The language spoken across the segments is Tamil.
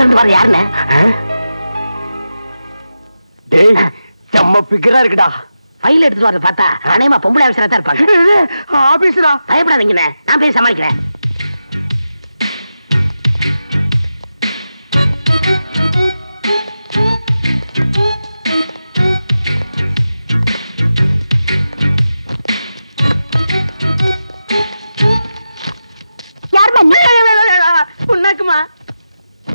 பக்கத்துல இருந்து வர யாருன்னு? டேய் செம்ம பிக்கரா இருக்குடா. ஃபைல் எடுத்துட்டு வரத பார்த்தா அநேகமா பொம்பளை ஆபீசரா தான் இருப்பாங்க. ஆபீஸ்டா. பயப்படாதீங்கண்ணே, நான் போய் சமாளிக்கிறேன். புண்ணாக்குமா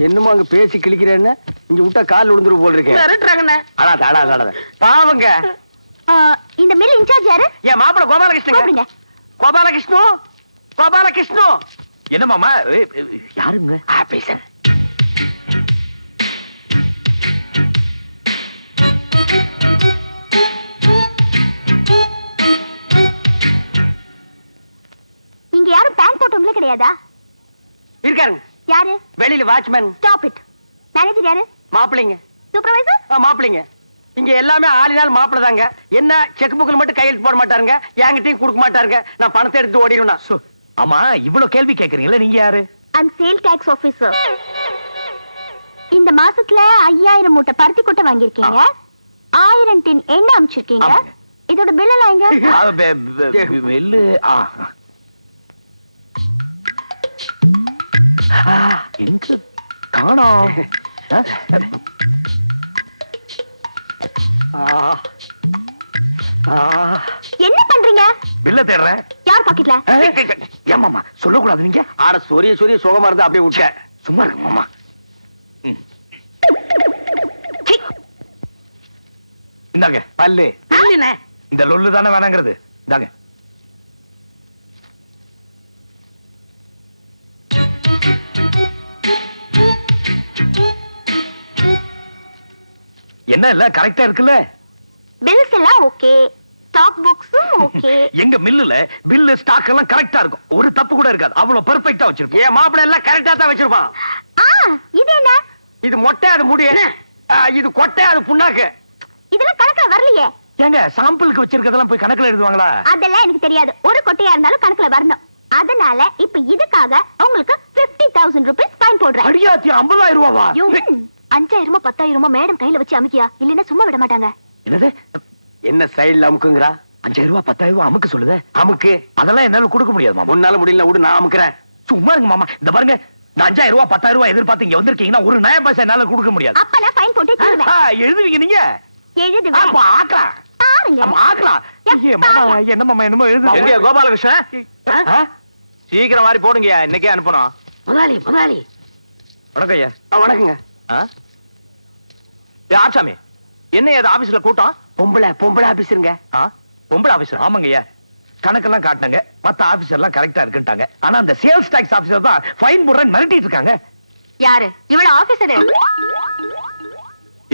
என்னமா அங்க பேசி கிழிக்கிறேன்னு இங்க விட்டா கால் விழுந்துரு போல் இருக்கேன். மிரட்டுறாங்கண்ணே. அடாத பாவங்க. இந்த மில் இன்சார்ஜ் யாரு? என் மாப்பிள்ள கோபாலகிருஷ்ணன். கோபாலகிருஷ்ணன். என்ன மாமா? யாருங்க? ஆபீசர். இங்க யாரும் பேங்க் போட்டவங்களே கிடையாதா? இருக்காருங்க. யாரு? வெளியில வாட்ச்மேன். Stop it. மேனேஜர் யாரு? மாப்பிள்ளைங்க. சூப்பர்வைசர்? மாப்பிள்ளைங்க. இங்க எல்லாமே ஆளினால் மாப்பிள்ள தாங்க. என்ன செக் புக்ல மட்டும் கையெழுத்து போட மாட்டாருங்க, என்கிட்டயும் கொடுக்க மாட்டாருங்க. நான் பணத்தை எடுத்து ஓடிடுவேன். ஆமா, இவ்வளவு கேள்வி கேக்குறீங்களா? நீங்க யாரு? I'm sale tax officer. இந்த மாசத்துல 5000 மூட்டை பருத்தி கொட்டை வாங்கிருக்கீங்க, 1000 டின் எண்ணெய் அனுப்பிச்சிருக்கீங்க. இதோட பில் எல்லாம் எங்க? வெல்லு. எங்க காணோம்? என்ன பண்றீங்க? பில்ல தேடுறேன். யார் பாக்கெட்ல? ஏமாமா சொல்லக்கூடாது. நீங்க ஆட சொரிய சோகமா இருந்தா அப்படியே விட்ட. சும்மா இருங்க மாமா. இந்தாங்க பல்லு. இந்த லொல்லு தானே வேணாங்கிறது. இந்தாங்க. என்ன இல்ல கரெக்டா இருக்குல்ல? பில்ஸ் எல்லாம் ஓகே, ஸ்டாக் புக்ஸும் ஓகே. எங்க மில்லுல பில்லு ஸ்டாக் எல்லாம் கரெக்டா இருக்கும், ஒரு தப்பு கூட இருக்காது. அவ்வளவு பெர்ஃபெக்ட்டா வச்சிருப்போம். என் மாப்பிள்ள எல்லாம் கரெக்டா தான் வச்சிருப்பான். இது என்ன? இது மொட்டை, அது முடி. இது கொட்டை, அது புண்ணாக்கு. இதெல்லாம் கணக்குல வரலையே. ஏங்க சாம்பிளுக்கு வச்சிருக்கிறதெல்லாம் போய் கணக்குல எழுதுவாங்களா? அதெல்லாம் எனக்கு தெரியாது. ஒரு கொட்டையா இருந்தாலும் கணக்குல வரணும். அதனால இப்ப இதுக்காக உங்களுக்கு 50,000 ரூபாய் ஃபைன் போடுறேன். அடியாத்தி 50,000 ரூபாவா? 5,000 10,000 மேடம் கையில வச்சு அமுக்கியா, இல்லன்னா சும்மா விட மாட்டாங்க. என்னது? என்ன சைடுல அமுக்குங்கறா? 5,000 10,000 அமுக்கு சொல்லுதே. அமுக்கு. அதெல்லாம் என்னால கொடுக்க முடியாது மாமா. உன்னால முடியல, விடு, நான் அமுக்குறேன். சும்மா இருங்க மாமா. இந்த பாருங்க, இந்த 5,000 10,000 எதிர்பார்த்து இங்க வந்திருக்கீங்கன்னா ஒரு நய பைசா என்னால கொடுக்க முடியாது. அப்ப நான் ஃபைன் போட்டு தருவேன். எழுதுவீங்க நீங்க? எழுதுவேன். அப்ப ஆக்கலாம். பாருங்க. ஆக்கலாம். ஏ மாமா, என்ன மாமா என்னமோ எழுதுங்க. எங்க கோபாலகிருஷ்ணன்? சீக்கிரம் வாரி போடுங்க, இன்னைக்கே அனுப்பணும். முதலாளி. வணக்கம் ஐயா. வணக்கங்க. ஆச்சாமி, என்ன ஏது ஆபீஸ்ல கூட்டம்? பொம்பளை ஆபீஸருங்க. பொம்பளை ஆபீசர்? ஆமாங்க ஐயா. கணக்கெல்லாம் காட்டினாங்க, மத்த ஆபீசர் எல்லாம் கரெக்டா இருக்குட்டாங்க. ஆனா அந்த சேல்ஸ் டாக்ஸ் ஆபீசர் தான் ஃபைன் போடுறேன்னு மிரட்டிட்டு இருக்காங்க. யாரு இவள ஆபீசர்?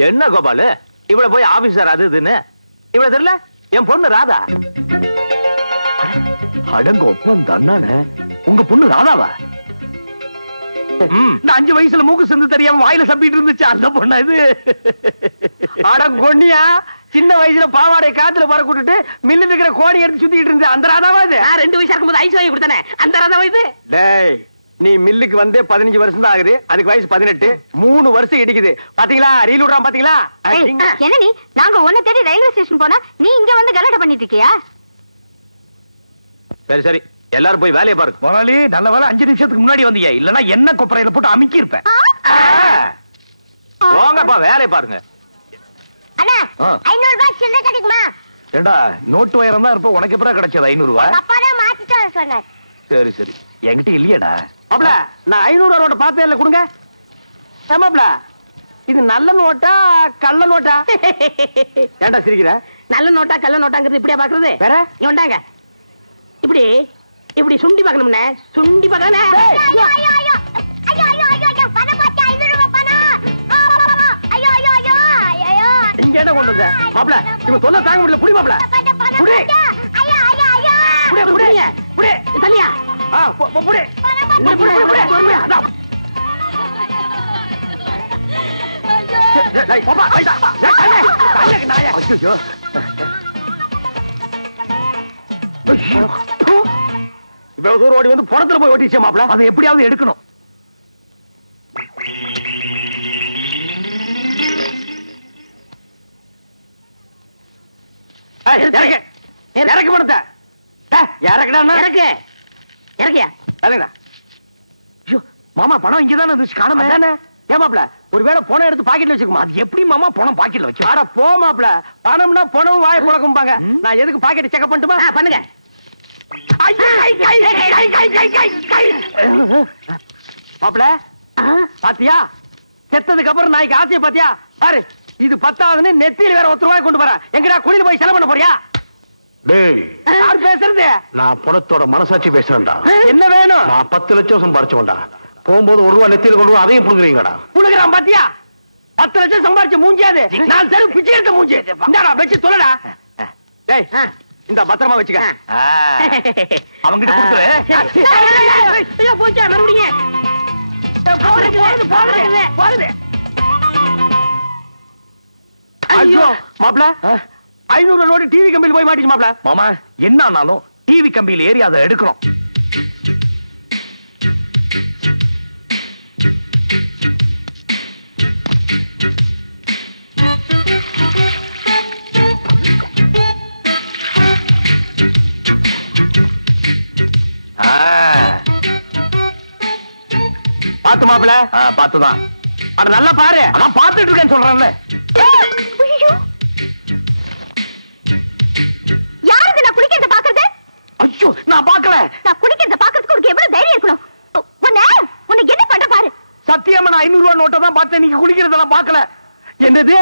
என்ன கோபாலு, இவள போய் ஆபீசர் அது இதுன்னு இவள தெரியல? என் பொண்ணு ராதா. அடங்க ஒப்பந்த அண்ணானே, உங்க பொண்ணு ராதாவா? இந்த 5 வயசுல மூக்கு சிந்து தெரியாம வாயில சப்பிட்டு இருந்துச்சு அந்த பொண்ணா இது? அட கொன்னியா, சின்ன வயசுல பாவாடை காத்துல பற கூட்டிட்டு மில்லு இருக்கிற கோடி எடுத்து சுத்திட்டு இருந்த அந்த ராதாவா இது? நான் 2 வயசா இருக்கும்போது ஐஸ் வாங்கி கொடுத்தனே அந்த ராதாவா இது? டேய், நீ மில்லுக்கு வந்தே 15 வருஷம் தான் ஆகுது, அதுக்கு வயசு 18. 3 வருஷம் இடிக்குது. பாத்தீங்களா, ரீல் விடுறான் பாத்தீங்களா? என்ன நீ, நாங்க ஒன்ன தேடி ரயில்வே ஸ்டேஷன் போனா நீ இங்க வந்து கலாட்டா பண்ணிட்டு இருக்கியா? சரி எல்லாரும் போய் வேலையை பாருங்க. முதலாளி நல்ல வேலை 5 நிமிஷத்துக்கு முன்னாடி வந்தீங்க, இல்லன்னா என்ன கொப்பரையில போட்டு அமுக்கி இருப்பேன். போங்கப்பா, வேலையை பாருங்க. அண்ணா 500 ரூபாய் சில்லறை கிடைக்குமா? ஏண்டா நோட்டு வயரம் தான் இருப்ப, உனக்கு எப்பறம் கிடைச்சது 500 ரூபாய்? அப்பா தான் மாத்திட்டு வர சொன்னார். சரி என்கிட்ட இல்லையடா. மாப்ள, நான் 500 ரூபாய் நோட்டை பார்த்தே இல்ல, கொடுங்க. மாப்ள, இது நல்ல நோட்டா கள்ள நோட்டா? ஏண்டா சிரிக்கிற? நல்ல நோட்டா கள்ள நோட்டாங்கிறது இப்படியா பாக்குறது? வேற இவன்டாங்க இப்படி சுண்டி பார்க்கணும்னே, சுண்டி பார்க்கணும். ஐயோ ஐயோ ஐயோ ஐயோ ஐயோ ஐயோ பணம் போச்சு, 500 ரூபாய் பணம். ஐயோ ஐயோ ஐயோ ஐயோ. இங்க என்ன கொண்டு வந்த? மாப்ள, இவன் தொல்லை தாங்க முடியல. புடி மாப்ள, புடி. ஐயோ ஐயோ ஐயோ. புடி தனியா புடி. அதான். டேய் பாப்பா, நாயா. ஐயோ இவ்வளவு தூரம் ஓடி வந்து பணத்துல போய் ஓட்டிச்சே மாப்ள. அதை எப்படியாவது எடுக்கணும். இறக்கு இறக்கு பணத்தை இறக்குடா இறக்கு இறக்கியா இறக்குடா. ஐயோ, மாமா பணம் இங்கதானே இருந்துச்சு, காணுமே. அதானே. ஏன் மாப்ள ஒருவேளை பணம் எடுத்து பாக்கெட்ல வச்சுக்குமா? அது எப்படி மாமா பணம் பாக்கெட்ல வைக்க? அட போ மாப்ள, பணம்னா பணம் வாய புழக்கும்பாங்க. நான் எதுக்கு பாக்கெட் செக் பண்ணட்டுமா? பண்ணுங்க. மாப்ள பாத்தியா, செத்ததுக்கு அப்புறம் நாய்க்கு ஆசைய பாத்தியா? பாரு, இது 10ஆவதுன்னு நெத்தியில வேற 1 ரூபாய் கொண்டு வரேன். எங்கடா குளிர் போய் செலவு பண்ண போறியா? டேய், யார் பேசுறது? நான் பணத்தோட மனசாட்சி பேசுறேன்டா. என்ன வேணும்? நான் 10 லட்சம் சம்பாரிச்சோம்டா. போகும்போது 1 ரூபாய் நெத்தியில கொண்டு அதையும் புடுங்குறீங்கடா. புழுகிறான் பாத்தியா? 10 லட்சம் சம்பாரிச்ச மூஞ்சியாது. நான் தெரு பிச்சை எடுத்த மூஞ்சி. இந்தாடா வச்சு சொல்லடா. டேய், இந்த பத்திரமா வச்சுக்க. அவங்கிட்ட கொடுத்துரு. ஐயோ போச்சா மறுபடியும் போகுது. ஐயோ மாப்ள, 500 நோட்டு டிவி கம்பியில் போய் மாட்டிச்சு மாப்ள. மாமா, என்ன ஆனாலும் டிவி கம்பியில ஏறி அதை எடுக்கணும். பாத்து மாப்ள, பார்த்துதான். அட நல்லா பாரு. அதான் பார்த்துட்டு இருக்கேன்னு சொல்றேன்ல. யாரு நான் குளிக்கிறத பாக்குறது? ஐயோ, நான் பார்க்கல. நான் குளிக்கிறத பாக்குறதுக்கு உனக்கு எவ்வளவு தைரியம் இருக்கணும்? உன்னை என்ன பண்ற பாரு. சத்தியமா நான் 500 ரூபாய் நோட்டை தான் பார்த்தேன். நீங்க குளிக்கிறதெல்லாம் பார்க்கல. என்னது?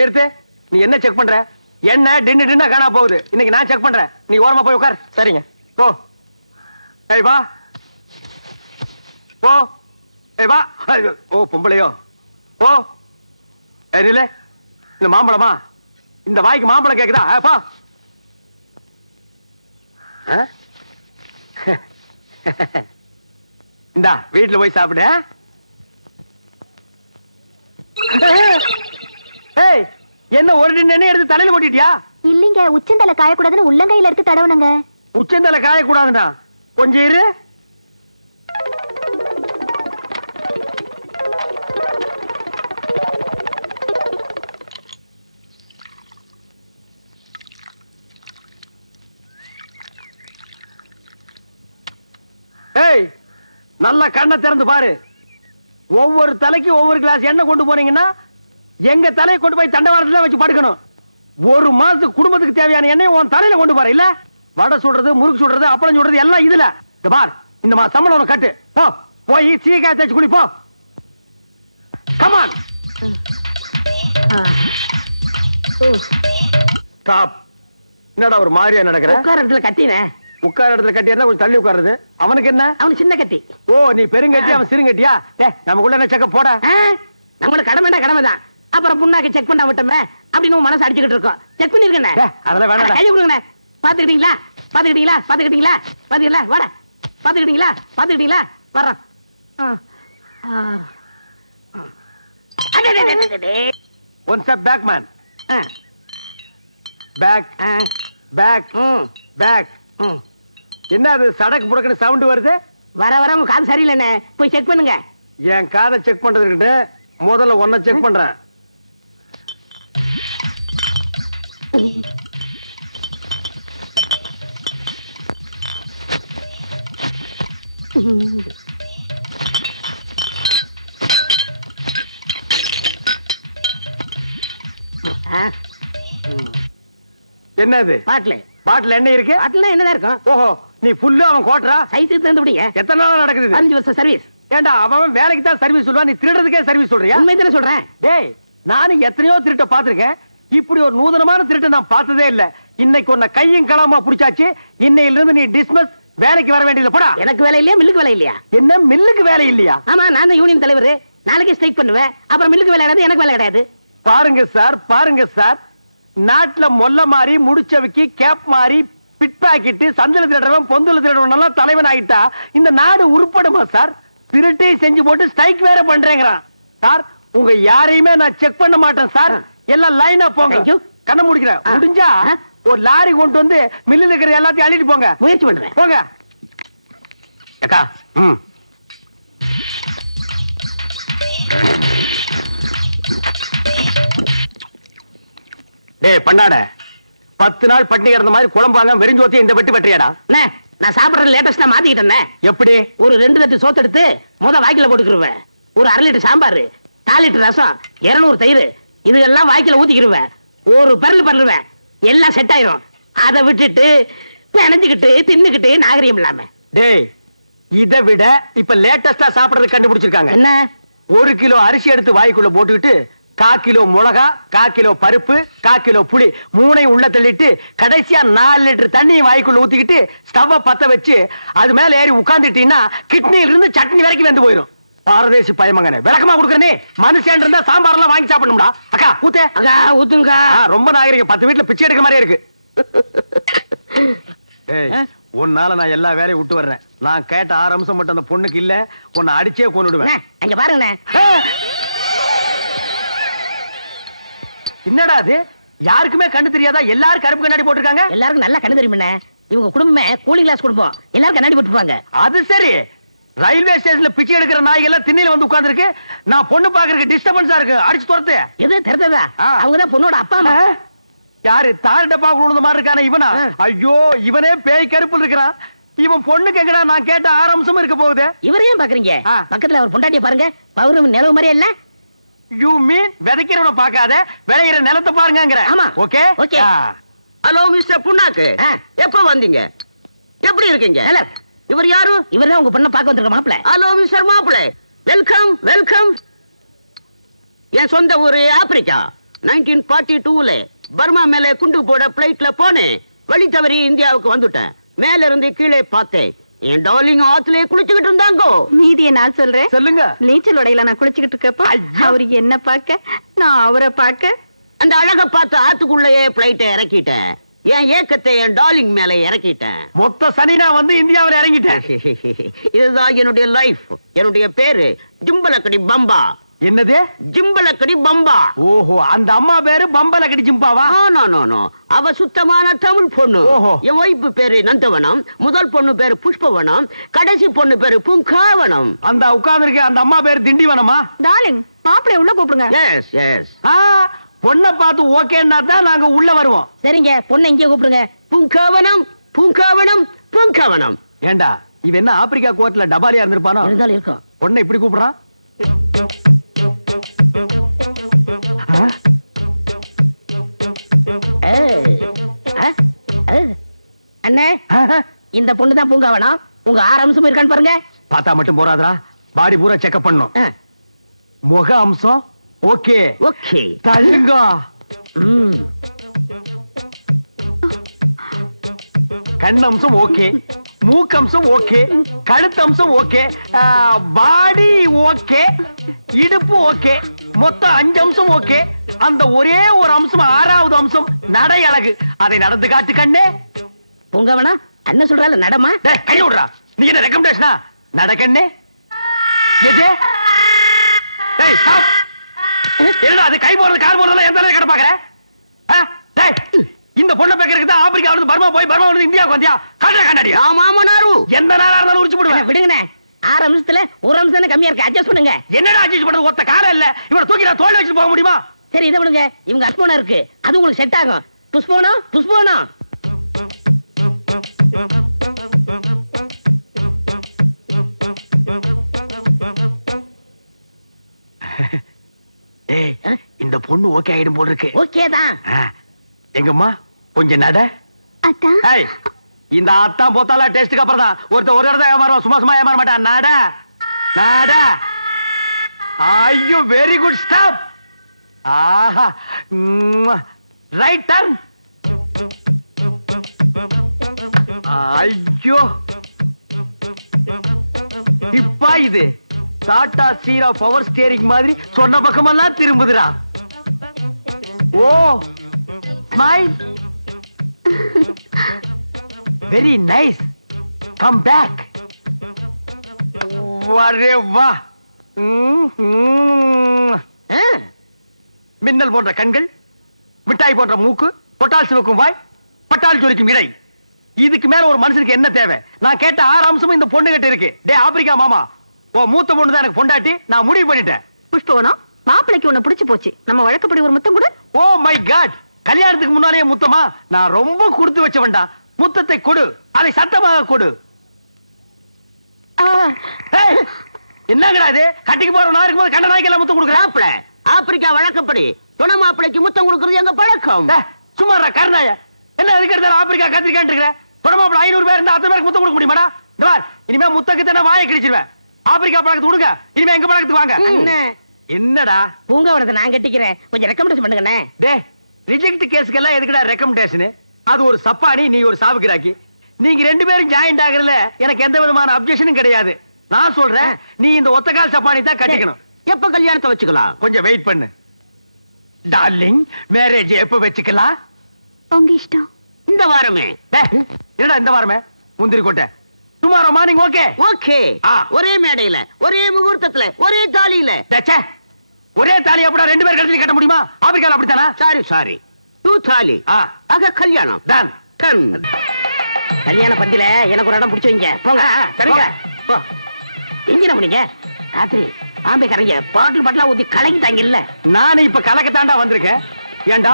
நிறுத்து. நீ என்ன செக் பண்ற? என்ன டின்னு டின்னா காணா போகுது. இன்னைக்கு நான் செக் பண்றேன். நீ ஓரமா போய் உட்கார். சரிங்க, போ. ஏய் வா, போ. ஏய் வா. ஓ பொம்பளையோ? போ. ஏய் நில்ல. இந்த மாம்பழமா? இந்த வாய்க்கு மாம்பழம் கேக்குதா? போ. இந்தா வீட்டுல போய் சாப்பிடு. ஏய், என்ன ஒரு டின்னு எடுத்து தலையில கொட்டிட்டியா? இல்லீங்க, உச்சந்தலை காயக்கூடாதுன்னு உள்ளங்கையில எடுத்து தடவுனங்க. உச்சந்தலை காயக்கூடாதுன்னா கொஞ்சம் இரு. ஏய், நல்லா கண்ணை திறந்து பாரு. ஒவ்வொரு தலைக்கு ஒவ்வொரு கிளாஸ் எண்ணெய் கொண்டு போனீங்கன்னா எங்க தலையை கொண்டு போய் தண்டவாளத்துல வச்சு படுக்கணும். 1 மாசத்துக்கு குடும்பத்துக்கு தேவையான எண்ணெய் உன் தலையில கொண்டு போற. இல்ல வடை சுடுறது, முறுக்கு சுடுறது, அப்பளம் சுடுறது எல்லாம் இதுல. இந்த பார், இந்த மா சம்பளம் உனக்கு கட்டு. போ, போய் சீக்காய் தேய்ச்சி குளி. போ, கமான். ஸ்டாப். என்னடா ஒரு மாதிரியா நடக்கிற? உட்கார இடத்துல கட்டினே. உட்கார இடத்துல கட்டியா கொஞ்சம் தள்ளி உட்காருது. அவனுக்கு என்ன? அவனு சின்ன கட்டி. ஓ, நீ பெருங்கட்டி, அவன் சிறுங்கட்டியா? நமக்குள்ள என்ன செக்க போட? நம்மளுக்கு கடமைடா கடமைதான். அப்புறம் புண்ணாக்கு செக் பண்ண விட்டோமே அப்படின்னு மனசு அடிச்சுக்கிட்டு இருக்கோம். செக் பண்ணிருக்கேன். அதெல்லாம் வேணாம். கை கொடுங்கண்ணே. பாத்துக்கிட்டீங்களா? பாத்துக்கிட்டீங்களா? பாத்துக்கிட்டீங்களா? பாத்தீங்களா? வாடா. பாத்துக்கிட்டீங்களா? பாத்துக்கிட்டீங்களா? வர்றேன். One step back man. Back back back. என்ன அது சடக்கு புடக்குன்னு சவுண்ட் வருது? வர வர உங்க காது சரியில்லைண்ணே, போய் செக் பண்ணுங்க. என் காதை செக் பண்றதுக்கிட்ட முதல்ல ஒன்ன செக் பண்றேன். என்னது? பாட்டில் பாட்டில் என்ன இருக்கு? பாட்டில் என்னதான் இருக்கும்? ஓஹோ, நீ ஃபுல்லா அவன் கோட்டரா? சைஸ் தந்து விடுங்க. எத்தனை நாளா நடக்குது? 5 வருஷம் சர்வீஸ். ஏண்டா அவன் வேலைக்கு தான் சர்வீஸ் சொல்லுவான், நீ திருடுறதுக்கே சர்வீஸ் சொல்றியா? உண்மை தானே சொல்றேன். டேய், நானும் எத்தனையோ திருட்ட பாத்திருக்கேன். இப்படி ஒரு நூதனமான திருட்ட நான் பார்த்ததே இல்ல. இன்னைக்கு உன்னை கையும் களமா புடிச்சாச்சு. இன்னையில இருந்து நீ டிஸ்மிஸ். வேலைக்கு வர வேண்டியது. போடா. எனக்கு வேலை இல்லையா? மில்லுக்கு வேலை இல்லையா? என்ன மில்லுக்கு வேலை இல்லையா? ஆமா, நான் தான் யூனியன் தலைவர். நாளைக்கு ஸ்ட்ரைக் பண்ணுவேன். அப்புறம் மில்லுக்கு வேலை கிடையாது, எனக்கு வேலை கிடையாது. பாருங்க சார், பாருங்க சார். நாட்டுல மொல்ல மாறி, முடிச்சவைக்கு கேப் மாறி, பிட் பாக்கெட், சந்தல திருடுறவன், பொந்துல திருடுறவன் எல்லாம் தலைவன் ஆயிட்டா இந்த நாடு உருப்படுமா சார்? திருட்டை செஞ்சு போட்டு ஸ்ட்ரைக் வேற பண்றேங்கிறான் சார். உங்க யாரையுமே நான் செக் பண்ண மாட்டேன் சார். எல்லாம் லைனா போங்க. கண்ண முடிக்கிறேன். முடிஞ்சா ஒரு லாரி கொண்டு வந்து மில்லில் இருக்கிற எல்லாத்தையும் அள்ளிட்டு போங்க. முயற்சி பண்றேன். போங்க. அக்கா, டேய் பண்ணாட 10 நாள் பட்டினி கிடந்த மாதிரி குழம்பாங்க வெறிஞ்சோத்தி இந்த வெட்டி வெட்டியாடா அண்ணே, நான் சாப்பிடுறது லேட்டஸ்டா மாத்திக்கிட்டேன். எப்படி ஒரு 2 தட்டு சோத்து எடுத்து வாய்க்கில போட்டுக்கிருவேன். ஒரு 1/2 லிட்டர் சாம்பார், 4 லிட்டர் ரசம், 200 தயிர் இதெல்லாம் வாய்க்கில ஊத்திக்கிருவேன். ஒரு பரல் பண்ணுவேன், எல்லாம் செட் ஆயிரும். அதை விட்டுட்டு பிணைஞ்சுக்கிட்டு தின்னுக்கிட்டு நாகரிகம் இல்லாம. டேய் இதை விட இப்ப லேட்டஸ்டா சாப்பிடுறது கண்டுபிடிச்சிருக்காங்க. என்ன? 1 கிலோ அரிசி எடுத்து வாய்க்குள்ள போட்டுக்கிட்டு 1/4 கிலோ மிளகா, 1/4 கிலோ பருப்பு, 1/4 கிலோ புளி 3ஐயும் உள்ள தள்ளிட்டு கடைசியா 4 லிட்டர் தண்ணி வாய்க்குள்ள ஊத்திக்கிட்டு ஸ்டவ் பத்த வச்சு அது மேல ஏறி உட்கார்ந்துட்டீங்கன்னா கிட்னில இருந்து சட்னி வரைக்கும் வெந்து போயிடும். பாரதேசி பயமங்கனே விளக்கமா கொடுக்கறனே. மனுஷன் இருந்தா சாம்பார் எல்லாம் வாங்கி சாப்பிடணும்டா. அக்கா ஊத்தே. அக்கா ஊத்துங்க. ரொம்ப நாகரிகம். 10 வீட்டுல பிச்சை எடுக்க மாதிரியே இருக்கு. உன்னால நான் எல்லா வேலையும் விட்டு வர்றேன். நான் கேட்ட 6 அம்சம் மட்டும் அந்த பொண்ணுக்கு இல்ல, உன்னை அடிச்சே கொன்னுடுவேன். அங்க பாருங்க. என்னடா அது? யாருக்குமே கண்ணு தெரியாதா? எல்லாரும் கருப்பு கண்ணாடி போட்டிருக்காங்க. எல்லாருக்கும் நல்லா கண்ணு தெரியுமே. இவங்க குடும்பமே கூலிங் கிளாஸ் குடும்பம். எல்லாரும் கண்ணாடி போட்டுப்பாங்க. அது சரி. ரயில்வே ஸ்டேஷன்ல பிச்சை எடுக்கிற நாய்கள் எல்லாம் திண்ணையில வந்து உட்கார்ந்து இருக்கு. நான் பொண்ணு பாக்குறதுக்கு டிஸ்டர்பன்ஸா இருக்கு. அடிச்சு துரத்து. எது தெரிஞ்சதா? அவங்கதான் பொண்ணோட அப்பா அம்மா. யாரு? தார் டப்பா விழுந்த மாதிரி இருக்கானே இவனா? ஐயோ இவனே பேய் கருப்புல இருக்கிறான். இவன் பொண்ணு கேக்குறா. நான் கேட்ட 6 அம்சம் இருக்க போகுது. இவரையும் பாக்குறீங்க? பக்கத்துல அவர் பொண்டாட்டிய பாருங்க. பௌர்ணமி நிலவு மாதிரியே இல்ல? யூ மீன் விதைக்கிறவன பாக்காத விளையிற நிலத்தை பாருங்கங்கற. ஆமா. Okay okay. ஹலோ மிஸ்டர் புண்ணாக்கு, எப்ப வந்தீங்க? எப்படி இருக்கீங்க? இவர் யாரு? இவர்தான் உங்க பொண்ணை பார்க்க வந்திருக்க மாப்பிள. ஹலோ மிஸ்டர் மாப்பிள, வெல்கம் வெல்கம். என் சொந்த ஊரு ஆப்பிரிக்கா. 1942ல பர்மா மேல குண்டு போட பிளைட்ல போனேன். வழி தவறி இந்தியாவுக்கு வந்துட்டேன். மேல இருந்து கீழே பார்த்தேன். என் டார்லிங் ஆத்துல குளிச்சுக்கிட்டு இருந்தாங்க. மீதியை நான் சொல்றேன். சொல்லுங்க. நீச்சல் உடையில நான் குளிச்சுக்கிட்டு இருக்கப்ப அவரு என்ன பார்க்க, நான் அவரை பார்க்க. அந்த அழக பார்த்து ஆத்துக்குள்ளேயே பிளைட்டை இறக்கிட்டேன். என் ஏக்கத்தை என் டார்லிங் மேல இறக்கிட்டேன். மொத்த சனி நான் வந்து இந்தியாவில் இறங்கிட்டேன். இதுதான் என்னுடைய லைஃப். என்னுடைய பேரு ஜிம்பலக்கடி பம்பா. என்னது? ஜிம்பலக்கடி பம்பா. ஓஹோ, அந்த அம்மா பேரு பம்பலக்கடி ஜிம்பாவா? நோ. அவ சுத்தமான தமிழ் பொண்ணு. ஓஹோ. என் ஒய்ஃபு பேரு நந்தவனம், முதல் பொண்ணு பேரு புஷ்பவனம், கடைசி பொண்ணு பேரு பூங்காவனம். அந்த உட்கார்ந்து இருக்க அந்த அம்மா பேரு திண்டிவனமா? டார்லிங், மாப்பிளைய உள்ள கூப்பிடுங்க. Yes yes. பொண்ணை பார்த்து ஓகேன்னா தான் நாங்க உள்ள வருவோம். சரிங்க, பொண்ணை இங்கே கூப்பிடுங்க. பூங்காவனம் பூங்காவனம் பூங்காவனம். ஏண்டா இவன் என்ன ஆப்பிரிக்கா கோர்ட்ல டபாலியா இருந்திருப்பானோ? இருந்தாலும் இருக்கும். பொண்ணை இப்படி கூப்பிடுறான். அண்ணே, இந்த பொண்ணு தான் பூங்காவனம். உங்க 6 அம்சம் இருக்கான்னு பாருங்க. பார்த்தா மட்டும் போறாதா, பாடி பூரா செக்அப் பண்ணும். முக அம்சம் ஓகே ஓகே. தள்ளுங்க. கண்ணம்சம் ஓகே, மூக்கம்சம் ஓகே, கழுத்தம்சம் ஓகே, பாடி ஓகே, இடுப்பு ஓகே, மொத்தம் 5 அம்சம் ஓகே. அந்த ஒரே ஒரு அம்சம் 6வது அம்சம் நடை அழகு. அதை நடந்து காட்டு கண்ணே. பூங்காவனம் அண்ணன் சொல்றால நடமா. கை விடுறா. நீ என்ன ரெக்கமெண்டேஷனா? நட கண்ணே. எது? டேய் ஸ்டாப். என்னடா அது? கை போறது கால் போறதெல்லாம் எந்த அளவுக்கு கடை பாக்குற? டேய், இந்த பொண்ணை பேக்கறதுக்கு தான் ஆப்பிரிக்கால இருந்து பர்மா போய் பர்மா வந்து இந்தியாவுக்கு வந்தியா? காட்டுற கண்ணாடி. ஆமாமனாரு. எந்த நாளா இருந்தாலும் உரிச்சு போடுவேன். விடுங்கண்ணே, 6 அம்சத்துல 1 அம்சம் தானே கம்மியா இருக்கு. அட்ஜஸ்ட் பண்ணுங்க. என்னடா அட்ஜஸ்ட் பண்றது? ஒத்த கால இல்ல. இவனை தூக்கி நான் தோல்ல வச்சு போக முடியுமா? சரி, இதை விடுங்க. இவங்க அஸ்போனா இருக்கு, அது உங்களுக்கு செட் ஆகும். புஷ்போனம் புஷ்போனம். இந்த பொண்ணு ஓகே ஆயிடும் போல இருக்கு. ஓகே தான். எங்கம்மா கொஞ்சம் நட. இந்த அத்தான் போத்தால டெஸ்டுக்கு அப்புறம் தான் ஒருத்தர் ஒரு இடத்த ஏமாறுவான். சும்மா சும்மா ஏமாற மாட்டான். நட நட. ஐயோ வெரி குட் ஸ்டாப். ஆஹா, ரைட் டர்ன். ஐயோ இப்பா இது டாடா சீரா பவர் ஸ்டீரிங் மாதிரி சொன்ன பக்கமெல்லாம் திரும்புதுடா. Oh smile. Very nice. Come back. வரே வா. மின்னல் போன்ற கண்கள், மிட்டாய் போன்ற மூக்கு, பொட்டால் சிவக்கும் வாய், பட்டால் ஜொலிக்கும் இடை. இதுக்கு மேல ஒரு மனுஷனுக்கு என்ன தேவை? நான் கேட்ட 6 அம்சமும் இந்த பொண்ணு கிட்ட இருக்கு. டே ஆப்பிரிக்கா மாமா, ஓ மூத்த பொண்ணு தான் எனக்கு பொண்டாட்டி. நான் முடிவு பண்ணிட்டேன். புஷ்பவனம், மாப்பிளைக்கு உன்னை பிடிச்சு போச்சு. நம்ம வழக்கப்படி ஒரு முத்தம் கூட. ஓ மை காட், கல்யாணத்துக்கு முன்னாலேயே முத்தமா? நான் ரொம்ப கொடுத்து வச்சவன்டா. முத்தத்தை கொடு, அதை சத்தமாக கொடு. ஏய், என்னங்கடா இது? கட்டிக்கு போற நான் இருக்கும்போது கண்ட நாய்க்கெல்லாம் முத்தம் கொடுக்குறேன். மாப்பிள ஆப்பிரிக்கா வழக்கப்படி துணை மாப்பிளைக்கு முத்தம் கொடுக்கறது எங்க பழக்கம். சும்மா கருணாய என்ன அதுக்கு எடுத்தாலும் ஆப்பிரிக்கா கத்திரிக்கான்னு இருக்கிறேன். தொடமாப்பிள 500 பேர் இருந்தா 10 பேருக்கு முத்தம் கொடுக்க முடியுமாடா? இந்த பார், இனிமே முத்தக்கு தானே வாயை கிழிச்சிருவேன். ஆப்பிரிக்கா பழக்கத்து கொடுங்க, இனிமே எங்க பழக்கத்துக்கு வாங்க. அண்ணே, என்னடா பூங்காவனத்தை நான் கட்டிக்கிறேன், கொஞ்சம் ரெக்கமெண்டேஷன் பண்ணுங்கண்ணே. டே, ரிஜெக்ட் கேஸ்க்கெல்லாம் எதுக்குடா ரெக்கமெண்டேஷன்? அது ஒரு சப்பானி, நீ ஒரு சாவுக்கிராக்கி. நீங்க 2 பேரும் ஜாயிண்ட் ஆகறதுல எனக்கு எந்த விதமான அப்ஜெக்ஷனும் கிடையாது. நான் சொல்றேன், நீ இந்த ஒத்தக்கால் சப்பானி தான் கட்டிக்கணும். எப்ப கல்யாணத்தை வச்சுக்கலாம்? கொஞ்சம் வெயிட் பண்ணு டார்லிங். மேரேஜ் எப்ப வச்சுக்கலாம்? உங்க இஷ்டம். இந்த வாரமே. டேய், என்னடா இந்த வாரமே? முந்திரி கொட்டை. Tomorrow morning okay? ஓகே. ஒரே மேடையில, ஒரே முகூர்த்தத்துல, ஒரே தாலியில. டச்சே, ஒரே தாலி அப்படின்னா 2 பேர் கழுத்துல கட்ட முடியுமா? ஆப்பிரிக்கால அப்படித்தானா? சாரி 2 தாலி. ஆக கல்யாணம் டன். கல்யாண பந்தில எனக்கு ஒரு இடம் பிடிச்சு வைங்க. போங்க. சரிங்க. போ. எங்க பண்ணீங்க? ராத்திரி பாம்பே கரைங்க பாட்டில் பாட்டிலா ஊத்தி கலக்கிட்டாங்க இல்ல? நானும் இப்ப கலக்கத்தாண்டா வந்திருக்கேன். ஏண்டா,